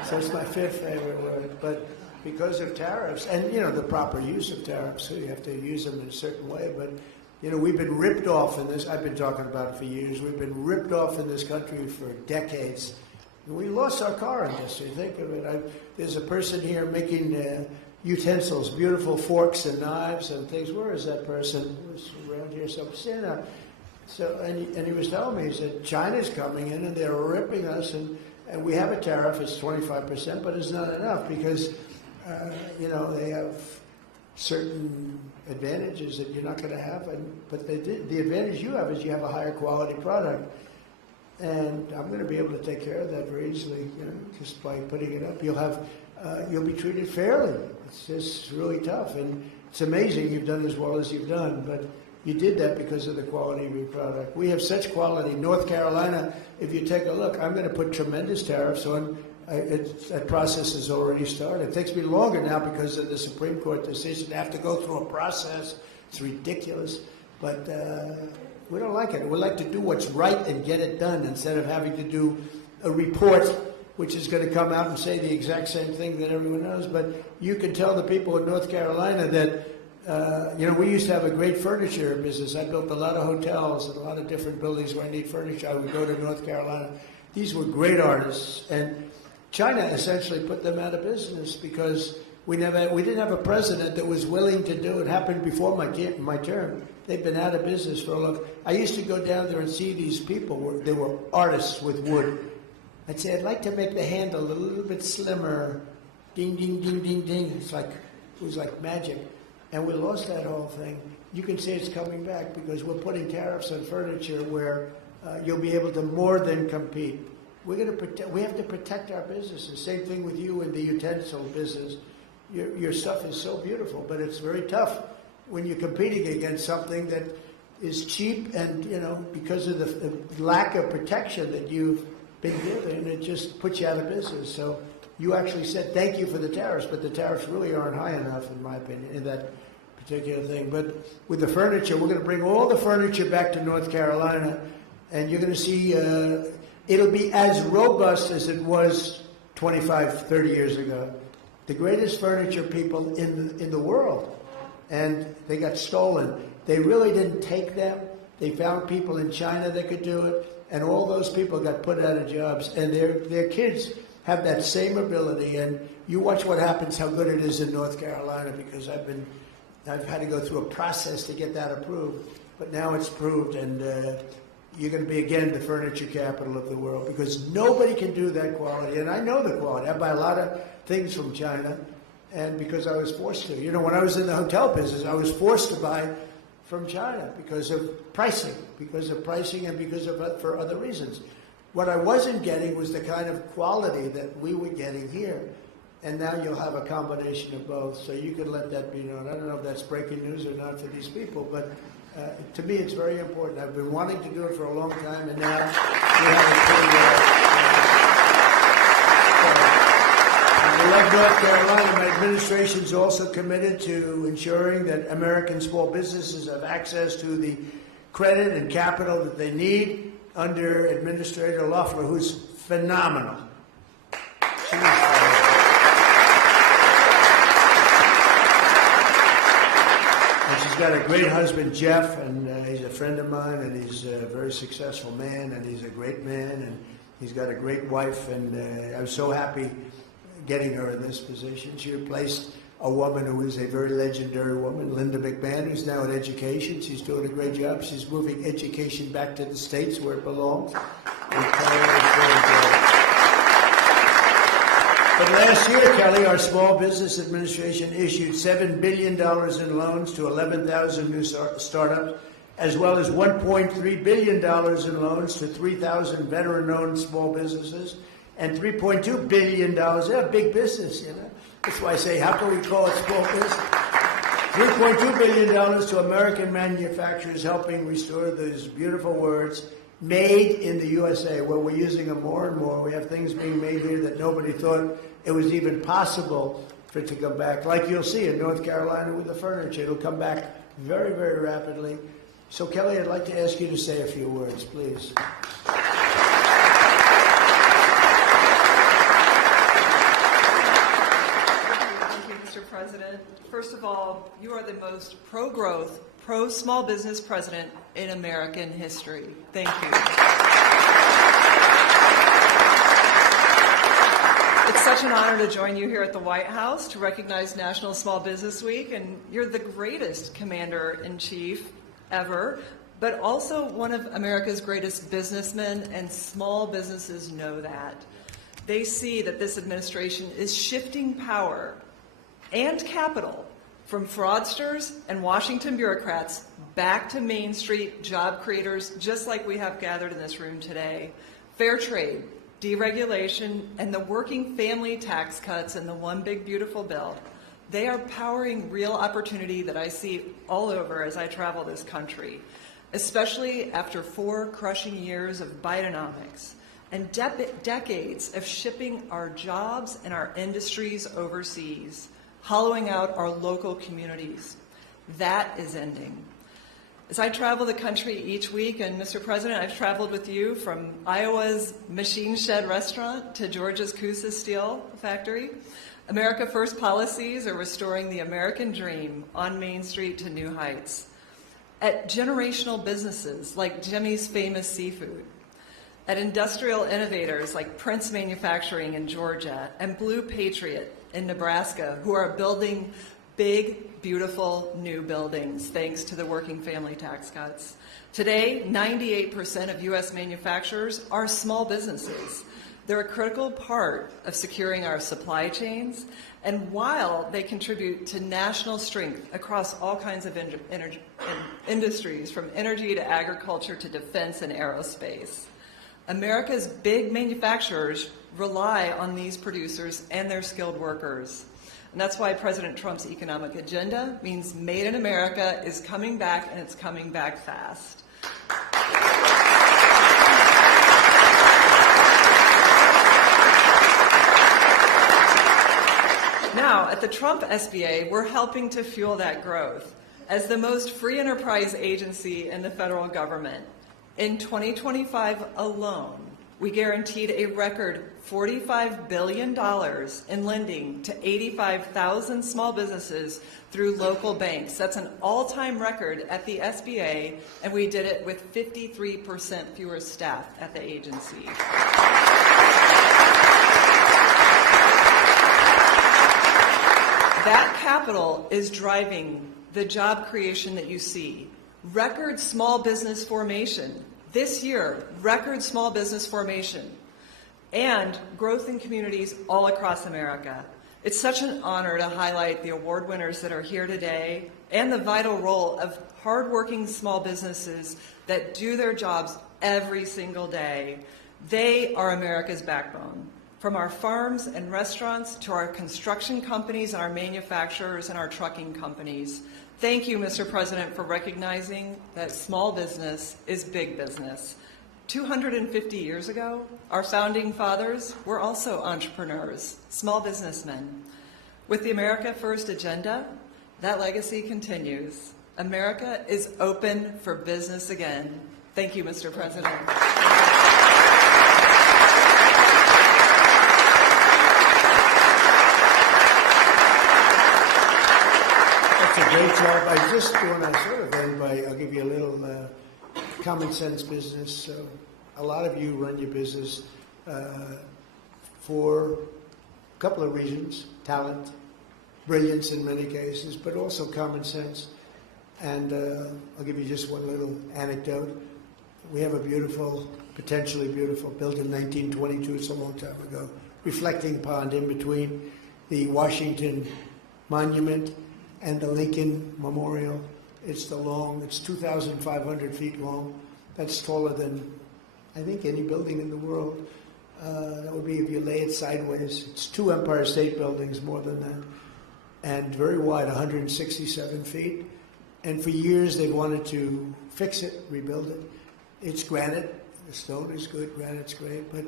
So it's my fifth favorite word. But because of tariffs, and, you know, the proper use of tariffs, so you have to use them in a certain way, but... You know, we've been ripped off in this. I've been talking about it for years. We've been ripped off in this country for decades. We lost our car industry. Think of it. There's a person here making utensils, beautiful forks and knives and things. Where is that person? He was around here. So, and he was telling me, he said, China's coming in and they're ripping us. And we have a tariff. It's 25%, but it's not enough because, you know, they have certain advantages that you're not going to have, but the advantage you have is you have a higher quality product, and I'm going to be able to take care of that very easily, you know, just by putting it up. You'll be treated fairly. It's just really tough, and it's amazing you've done as well as you've done, but you did that because of the quality of your product. We have such quality. North Carolina, if you take a look, I'm going to put tremendous tariffs on. That process has already started. It takes me longer now because of the Supreme Court decision. I have to go through a process. It's ridiculous. But we don't like it. We like to do what's right and get it done instead of having to do a report which is going to come out and say the exact same thing that everyone knows. But you can tell the people in North Carolina that, you know, we used to have a great furniture business. I built a lot of hotels and a lot of different buildings where I need furniture. I would go to North Carolina. These were great artists. And China essentially put them out of business because we didn't have a president that was willing to do it. It happened before my term. They've been out of business for a long time. I used to go down there and see these people. They were artists with wood. I'd say, I'd like to make the handle a little bit slimmer. Ding, ding, ding, ding, ding. It was like magic. And we lost that whole thing. You can say it's coming back because we're putting tariffs on furniture where you'll be able to more than compete. We have to protect our businesses. Same thing with you in the utensil business. Your stuff is so beautiful, but it's very tough when you're competing against something that is cheap and, you know, because of the lack of protection that you've been given, it just puts you out of business. So you actually said thank you for the tariffs, but the tariffs really aren't high enough, in my opinion, in that particular thing. But with the furniture, we're going to bring all the furniture back to North Carolina, and you're going to see... it'll be as robust as it was 25, 30 years ago. The greatest furniture people in the world. And they got stolen. They really didn't take them. They found people in China that could do it. And all those people got put out of jobs. And their kids have that same ability. And you watch what happens, how good it is in North Carolina, because I've had to go through a process to get that approved. but now it's proved, and you're going to be, again, the furniture capital of the world, because nobody can do that quality. And I know the quality. I buy a lot of things from China, and because I was forced to. You know, when I was in the hotel business, I was forced to buy from China because of pricing, and for other reasons. What I wasn't getting was the kind of quality that we were getting here. And now you'll have a combination of both, so you can let that be known. I don't know if that's breaking news or not for these people, but to me it's very important. I've been wanting to do it for a long time, and now we have a like North Carolina, my administration is also committed to ensuring that American small businesses have access to the credit and capital that they need under Administrator Loeffler, who's phenomenal. She's got a great husband, Jeff, and he's a friend of mine, and he's a very successful man, and he's a great man, and he's got a great wife, and I was so happy getting her in this position. She replaced a woman who is a very legendary woman, Linda McMahon, who's now in education. She's doing a great job. She's moving education back to the States where it belongs. But last year, Kelly, our Small Business Administration issued $7 billion in loans to 11,000 new startups, as well as $1.3 billion in loans to 3,000 veteran-owned small businesses, and $3.2 billion. They're a big business, you know. That's why I say, how can we call it small business? $3.2 billion to American manufacturers, helping restore those beautiful words, made in the USA, where we're using them more and more. We have things being made here that nobody thought it was even possible for it to come back. Like you'll see in North Carolina with the furniture. It'll come back very, very rapidly. So, Kelly, I'd like to ask you to say a few words, please. Thank you, Mr. President. First of all, you are the most pro-growth, pro-small business president in American history. Thank you. It's such an honor to join you here at the White House to recognize National Small Business Week, and you're the greatest commander-in-chief ever, but also one of America's greatest businessmen, and small businesses know that. They see that this administration is shifting power and capital from fraudsters and Washington bureaucrats back to Main Street job creators, just like we have gathered in this room today. Fair trade, deregulation, and the working family tax cuts in the One Big Beautiful Bill, they are powering real opportunity that I see all over as I travel this country, especially after 4 crushing years of Bidenomics and decades of shipping our jobs and our industries overseas, hollowing out our local communities. That is ending. As I travel the country each week, and Mr. President, I've traveled with you from Iowa's Machine Shed Restaurant to Georgia's Coosa Steel Factory. America First policies are restoring the American dream on Main Street to new heights. At generational businesses like Jimmy's Famous Seafood, at industrial innovators like Prince Manufacturing in Georgia and Blue Patriot in Nebraska, who are building big, beautiful new buildings thanks to the working family tax cuts. Today, 98% of U.S. manufacturers are small businesses. They're a critical part of securing our supply chains, and while they contribute to national strength across all kinds of industries, from energy to agriculture to defense and aerospace, America's big manufacturers rely on these producers and their skilled workers. And that's why President Trump's economic agenda means Made in America is coming back, and it's coming back fast. Now, at the Trump SBA, we're helping to fuel that growth. As the most free enterprise agency in the federal government, in 2025 alone, we guaranteed a record $45 billion in lending to 85,000 small businesses through local banks. That's an all-time record at the SBA, and we did it with 53% fewer staff at the agency. That capital is driving the job creation that you see. record small business formation. This year, record small business formation and growth in communities all across America. It's such an honor to highlight the award winners that are here today and the vital role of hardworking small businesses that do their jobs every single day. They are America's backbone. From our farms and restaurants to our construction companies and our manufacturers and our trucking companies. Thank you, Mr. President, for recognizing that small business is big business. 250 years ago, our founding fathers were also entrepreneurs, small businessmen. With the America First agenda, that legacy continues. America is open for business again. Thank you, Mr. President. That's a great job. I just want to sort of end by, I'll give you a little common sense business. So a lot of you run your business for a couple of reasons: talent, brilliance in many cases, but also common sense. And I'll give you just one little anecdote. We have a beautiful, potentially beautiful, built in 1922, it's a long time ago, reflecting pond in between the Washington Monument and the Lincoln Memorial. It's 2,500 feet long. That's taller than, I think, any building in the world. That would be if you lay it sideways. It's 2 Empire State Buildings, more than that. And very wide, 167 feet. And for years they've wanted to fix it, rebuild it. It's granite. The stone is good, granite's great, but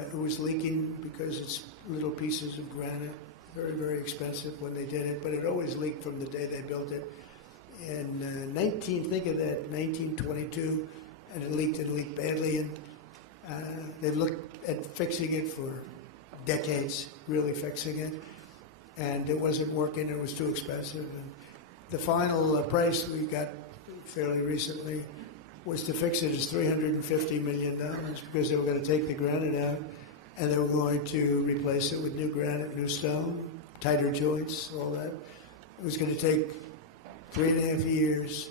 it was leaking because it's little pieces of granite. Very, very expensive when they did it, but it always leaked from the day they built it. And think of that, 1922, and it leaked badly, and they've looked at fixing it for decades, really fixing it, and it wasn't working, it was too expensive. And the final price we got fairly recently was to fix it as $350 million because they were going to take the granite out and they were going to replace it with new granite, new stone, tighter joints, all that. It was going to take 3.5 years,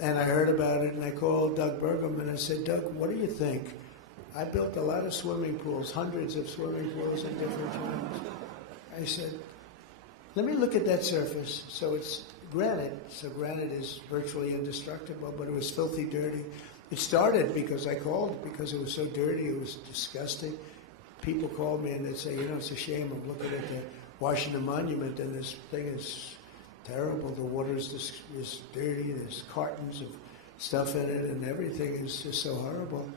and I heard about it, and I called Doug Burgum, and I said, Doug, what do you think? I built a lot of swimming pools, hundreds of swimming pools at different times. I said, let me look at that surface. So it's granite, so granite is virtually indestructible, but it was filthy dirty. It started because I called, because it was so dirty, it was disgusting. People called me and they'd say, it's a shame, I'm looking at the Washington Monument and this thing is terrible. The water is dirty, there's cartons of stuff in it and everything is just so horrible.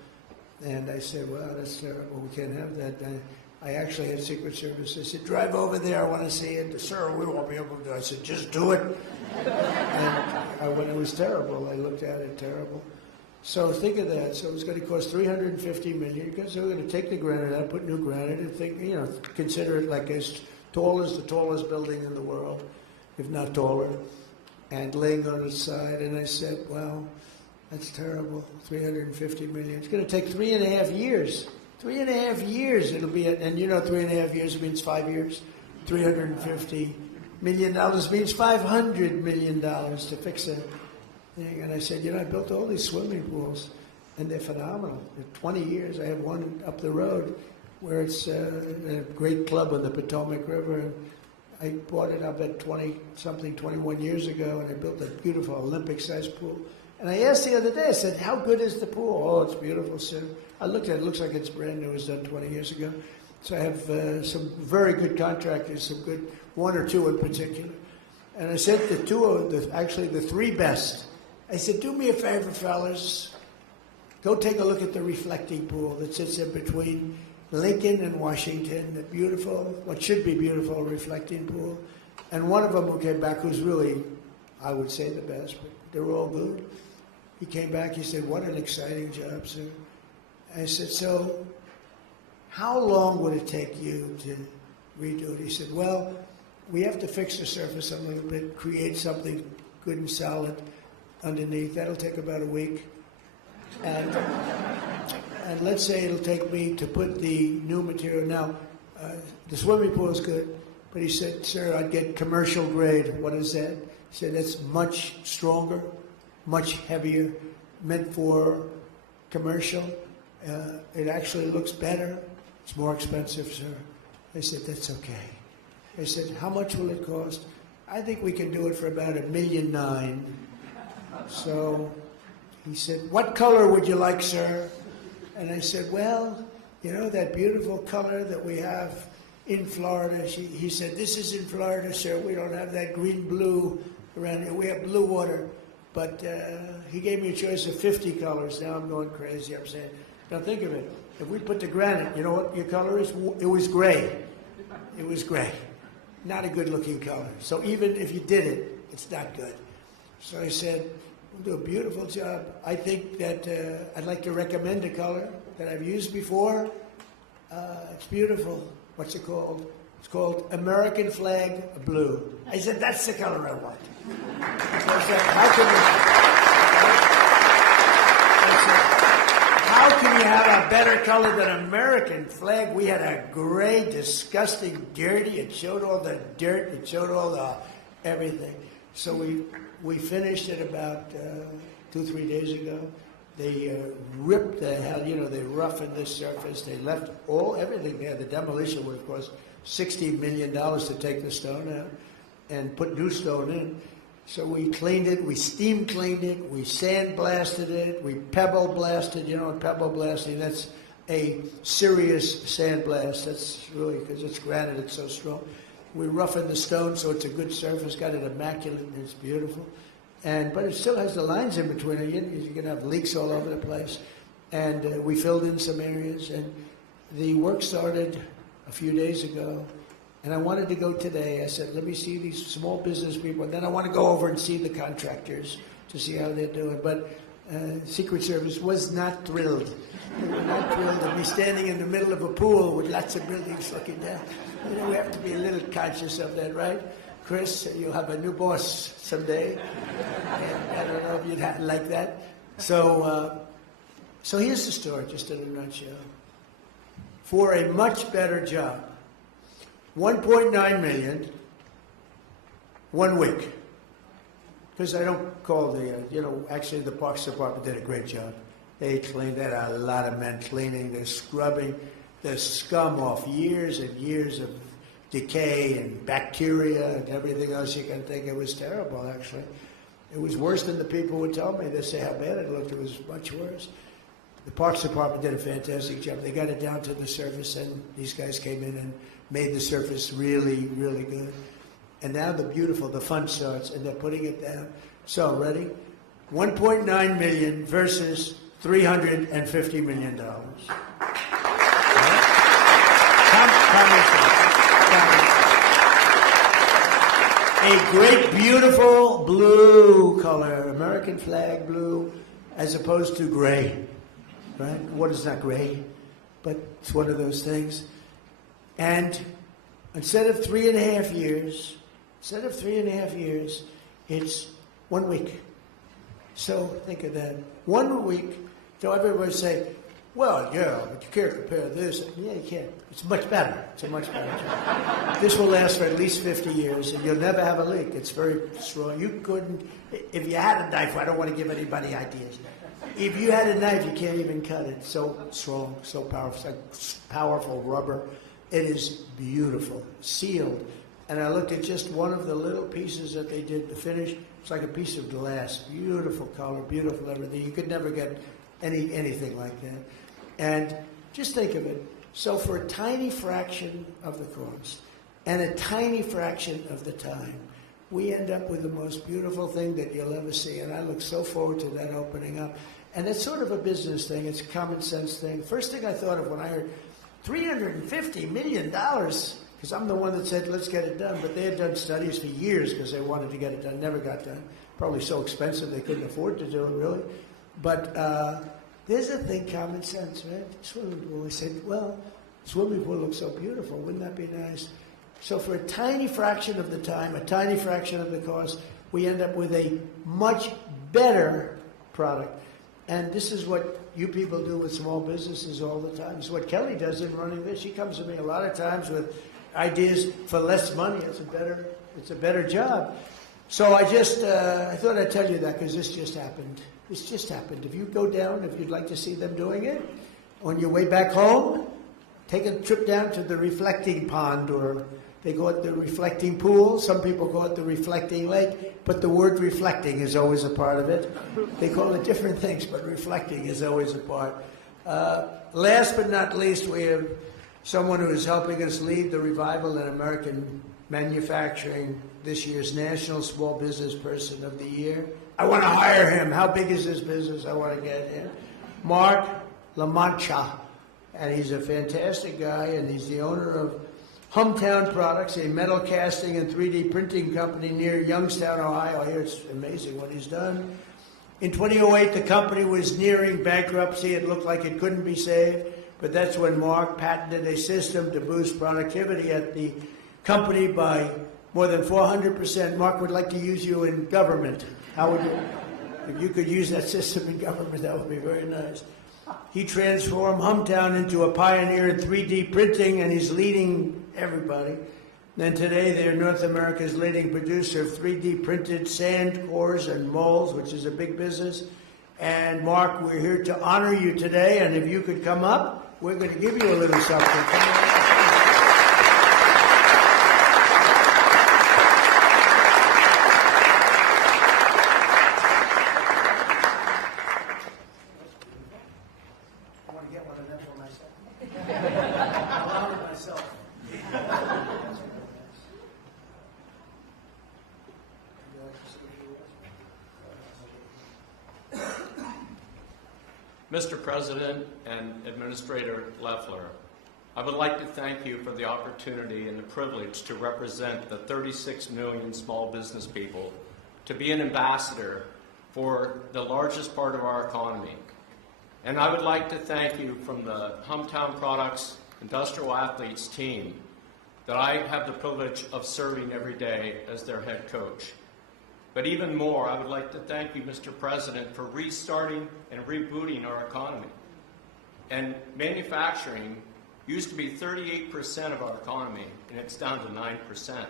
And I said, wow, that's terrible, we can't have that. And I actually had Secret Service. I said, drive over there, I want to see it. Sir, we won't be able to do it. I said, just do it. And when it was terrible, I looked at it, terrible. So think of that. So it's going to cost $350 million because they're going to take the granite out, put new granite, and consider it like as tall as the tallest building in the world, if not taller, and laying on its side. And I said, well, that's terrible, $350 million. It's going to take 3.5 years. 3.5 years it'll be, and 3.5 years means 5 years. $350 million means $500 million to fix it. And I said, I built all these swimming pools, and they're phenomenal. In 20 years, I have one up the road where it's a great club on the Potomac River. And I bought it up at 21 years ago, and I built a beautiful Olympic-sized pool. And I asked the other day, I said, how good is the pool? Oh, it's beautiful, sir. I looked at it, it looks like it's brand new. It was done 20 years ago. So I have some very good contractors, some good, one or two in particular. And I said the three best. I said, do me a favor, fellas. Go take a look at the reflecting pool that sits in between Lincoln and Washington, the beautiful, what should be beautiful reflecting pool. And one of them who came back, who's really, I would say, the best, but they're all good. He came back, he said, what an exciting job, sir. I said, so how long would it take you to redo it? He said, well, we have to fix the surface a little bit, create something good and solid underneath. That'll take about a week. And let's say it'll take me to put the new material. Now, the swimming pool is good, but he said, sir, I'd get commercial grade. What is that? He said, that's much stronger, much heavier, meant for commercial. It actually looks better. It's more expensive, sir. I said, that's okay. I said, how much will it cost? I think we can do it for about $1.9 million. So he said, what color would you like, sir? And I said, well, you know that beautiful color that we have in Florida? He said, this is in Florida, sir. We don't have that green-blue around here. We have blue water. But he gave me a choice of 50 colors. Now I'm going crazy. I'm saying, now think of it. If we put the granite, you know what your color is? It was gray. It was gray. Not a good-looking color. So even if you did it, it's not good. So I said, we'll do a beautiful job. I think that I'd like to recommend a color that I've used before. It's beautiful. What's it called? It's called American Flag Blue. I said, that's the color I want. So I said, how can you have a better color than American flag? We had a gray, disgusting, dirty. It showed all the dirt. It showed all the everything. So we finished it about 2-3 days ago. They ripped the hell, you know, they roughened the surface. They left everything there. The demolition would have cost $60 million to take the stone out and put new stone in. So we cleaned it, we steam cleaned it, we sand blasted it, we pebble blasted. You know what pebble blasting, that's a serious sand blast. That's really, because it's granite, it's so strong. We roughened the stone so it's a good surface, got it immaculate, and it's beautiful. But it still has the lines in between it. You're going to have leaks all over the place. And we filled in some areas, and the work started a few days ago. And I wanted to go today. I said, let me see these small business people. And then I want to go over and see the contractors to see how they're doing. But Secret Service was not thrilled. They were not thrilled to be standing in the middle of a pool with lots of buildings looking down. You know, we have to be a little conscious of that, right? Chris, you'll have a new boss someday. And I don't know if you'd like that. So here's the story, just in a nutshell. For a much better job, 1.9 million, 1 week. Because I don't call actually the Parks Department did a great job. They cleaned, they had a lot of men cleaning, they're scrubbing the scum off years and years of decay and bacteria and everything else you can think. It was terrible, actually. It was worse than the people would tell me. They say how bad it looked. It was much worse. The Parks Department did a fantastic job. They got it down to the surface, and these guys came in and made the surface really, really good. And now the fun starts, and they're putting it down. So, ready? 1.9 million versus $350 million. A great, beautiful blue color, American flag blue, as opposed to gray. Right? What is not gray? But it's one of those things. And instead of 3.5 years, it's 1 week. So think of that. 1 week. So everybody say, well, yeah, but you can't compare this. Yeah, you can. It's much better. It's a much better job. This will last for at least 50 years, and you'll never have a leak. It's very strong. You couldn't, if you had a knife, I don't want to give anybody ideas. If you had a knife, you can't even cut it. So strong, so powerful, powerful rubber. It is beautiful, sealed. And I looked at just one of the little pieces that they did to finish. It's like a piece of glass. Beautiful color, beautiful everything. You could never get anything like that. And just think of it. So for a tiny fraction of the cost and a tiny fraction of the time, we end up with the most beautiful thing that you'll ever see. And I look so forward to that opening up. And it's sort of a business thing. It's a common sense thing. First thing I thought of when I heard $350 million, because I'm the one that said, let's get it done. But they had done studies for years because they wanted to get it done. Never got done. Probably so expensive they couldn't afford to do it, really. But there's a thing, common sense, right? Swimming pool. I said, well, swimming pool looks so beautiful. Wouldn't that be nice? So for a tiny fraction of the time, a tiny fraction of the cost, we end up with a much better product. And this is what you people do with small businesses all the time. It's what Kelly does in running this. She comes to me a lot of times with ideas for less money. It's a better job. So I thought I'd tell you that because this just happened. This just happened. If you go down, if you'd like to see them doing it, on your way back home, take a trip down to the reflecting pond, or they call it the reflecting pool. Some people call it the reflecting lake, but the word reflecting is always a part of it. They call it different things, but reflecting is always a part. Last but not least, we have someone who is helping us lead the revival in American manufacturing, this year's National Small Business Person of the Year. I want to hire him. How big is this business? I want to get him. Mark La Mancha. And he's a fantastic guy, and he's the owner of Hometown Products, a metal casting and 3D printing company near Youngstown, Ohio. I hear it's amazing what he's done. In 2008, the company was nearing bankruptcy. It looked like it couldn't be saved, but that's when Mark patented a system to boost productivity at the company by more than 400%. Mark would like to use you in government. How would you? If you could use that system in government, that would be very nice. He transformed Hometown into a pioneer in 3D printing, and he's leading everybody. And today, they're North America's leading producer of 3D printed sand cores and molds, which is a big business. And Mark, we're here to honor you today, and if you could come up, we're going to give you a little something. Mr. President and Administrator Loeffler, I would like to thank you for the opportunity and the privilege to represent the 36 million small business people, to be an ambassador for the largest part of our economy. And I would like to thank you from the Hometown Products Industrial Athletes team that I have the privilege of serving every day as their head coach. But even more, I would like to thank you, Mr. President, for restarting and rebooting our economy. And manufacturing used to be 38% of our economy, and it's down to 9%.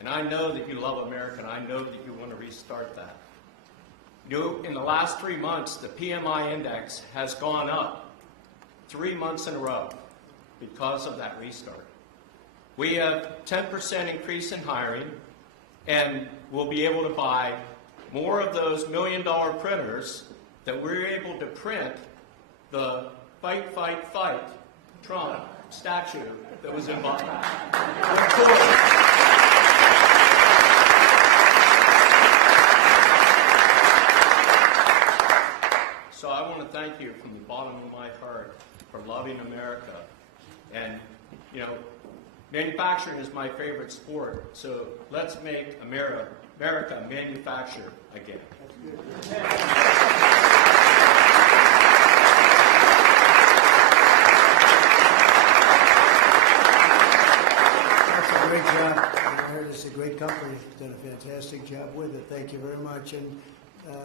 And I know that you love America, and I know that you want to restart that. In the last 3 months, the PMI index has gone up 3 months in a row because of that restart. We have 10% increase in hiring, and we'll be able to buy more of those $1 million printers that we're able to print the Fight, Fight, Fight Trump statue that was involved. So I want to thank you from the bottom of my heart for loving America. And, you know, manufacturing is my favorite sport, so let's make America manufacture again. That's a great job. I heard it's a great company. Done a fantastic job with it. Thank you very much. And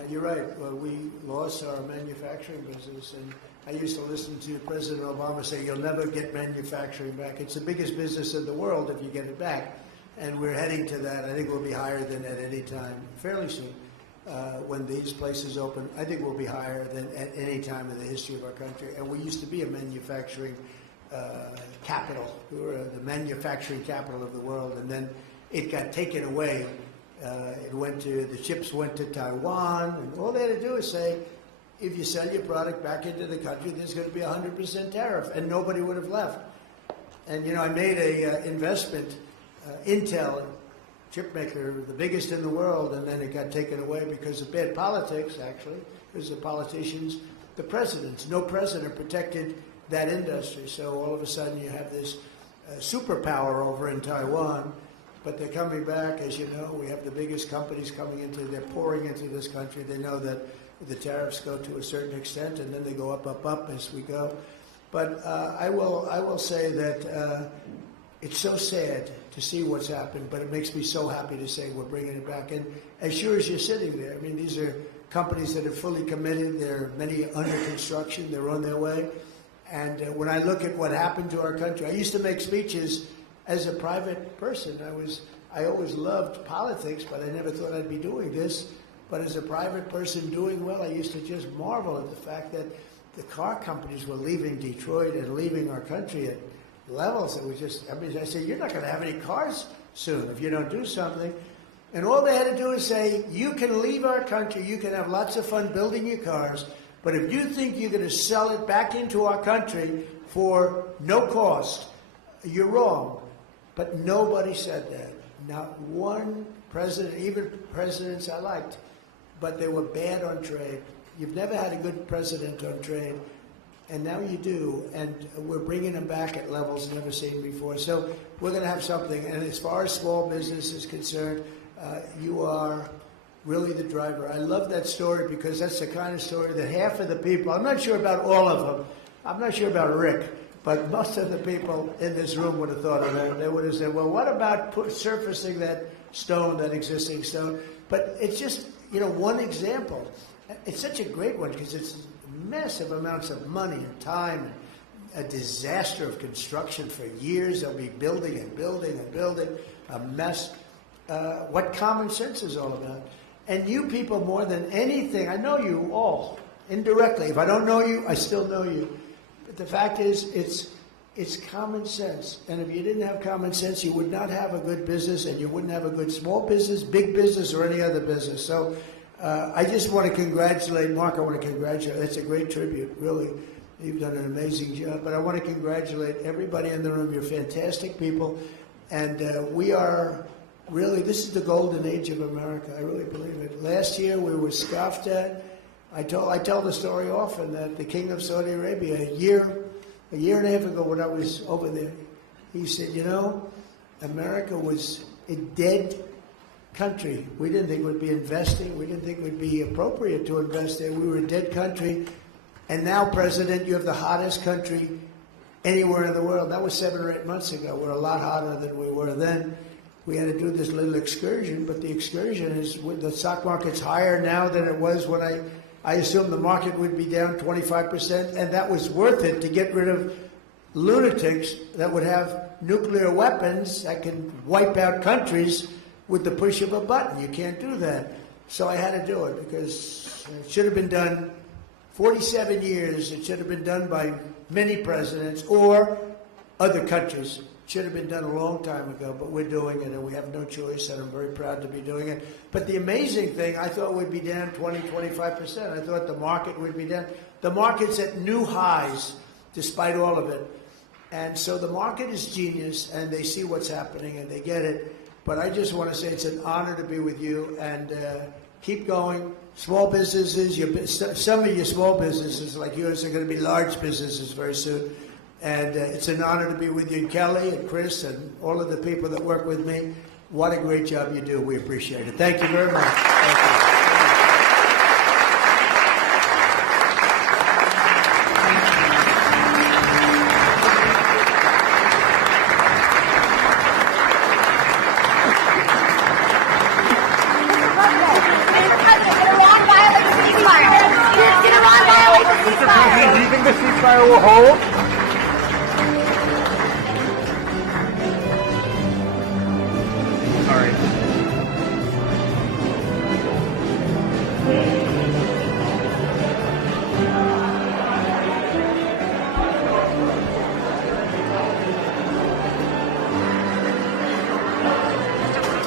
you're right. Well, we lost our manufacturing business, and I used to listen to President Obama say, "You'll never get manufacturing back. It's the biggest business in the world if you get it back." And we're heading to that. I think we'll be higher than at any time, fairly soon. When these places open, I think we'll be higher than at any time in the history of our country. And we used to be a manufacturing capital. We were the manufacturing capital of the world, and then it got taken away. The chips went to Taiwan, and all they had to do is say, if you sell your product back into the country, there's going to be 100% tariff, and nobody would have left. And, you know, I made a investment, Intel, chip maker, the biggest in the world, and then it got taken away because of bad politics, actually, because the politicians, the presidents, no president protected that industry. So all of a sudden you have this superpower over in Taiwan, but they're coming back. As you know, we have the biggest companies coming into, they're pouring into this country. They know that the tariffs go to a certain extent, and then they go up as we go. But I will say that it's so sad to see what's happened, but it makes me so happy to say we're bringing it back. And as sure as you're sitting there, I mean, these are companies that are fully committed. There are many under construction. They're on their way. And when I look at what happened to our country, I used to make speeches as a private person. I was I always loved politics, but I never thought I'd be doing this. But as a private person doing well, I used to just marvel at the fact that the car companies were leaving Detroit and leaving our country at levels that was just, I mean, I said, you're not going to have any cars soon if you don't do something. And all they had to do is say, you can leave our country, you can have lots of fun building your cars, but if you think you're going to sell it back into our country for no cost, you're wrong. But nobody said that. Not one president, even presidents I liked, but they were bad on trade. You've never had a good president on trade, and now you do, and we're bringing them back at levels never seen before. So we're going to have something, and as far as small business is concerned, you are really the driver. I love that story because that's the kind of story that half of the people, I'm not sure about all of them, I'm not sure about Rick, but most of the people in this room would have thought of that. They would have said, well, what about surfacing that stone, that existing stone? But it's just, you know, one example. It's such a great one because it's massive amounts of money and time, a disaster of construction for years. They'll be building and building and building, a mess. What common sense is all about. And you people more than anything, I know you all indirectly. If I don't know you, I still know you. But the fact is, it's common sense. And if you didn't have common sense, you would not have a good business, and you wouldn't have a good small business, big business, or any other business. So I just want to congratulate Mark. I want to congratulate. That's a great tribute, really. You've done an amazing job. But I want to congratulate everybody in the room. You're fantastic people. And we are really, this is the golden age of America. I really believe it. Last year we were scoffed at. I tell the story often that the king of Saudi Arabia, a year and a half ago when I was over there, he said, you know, America was a dead country. We didn't think we'd be investing. We didn't think it would be appropriate to invest there. We were a dead country. And now, President, you have the hottest country anywhere in the world. That was 7 or 8 months ago. We're a lot hotter than we were then. We had to do this little excursion, but the excursion is, the stock market's higher now than it was when I assumed the market would be down 25%, and that was worth it to get rid of lunatics that would have nuclear weapons that can wipe out countries with the push of a button. You can't do that. So I had to do it because it should have been done 47 years. It should have been done by many presidents or other countries. It should have been done a long time ago, but we're doing it, and we have no choice, and I'm very proud to be doing it. But the amazing thing, I thought we'd be down 20, 25%. I thought the market would be down. The market's at new highs, despite all of it. And so the market is genius, and they see what's happening, and they get it. But I just want to say it's an honor to be with you, and keep going. Small businesses, some of your small businesses like yours are going to be large businesses very soon. And it's an honor to be with you, Kelly and Chris and all of the people that work with me. What a great job you do. We appreciate it. Thank you very much. Thank you. Do you think the ceasefire will hold?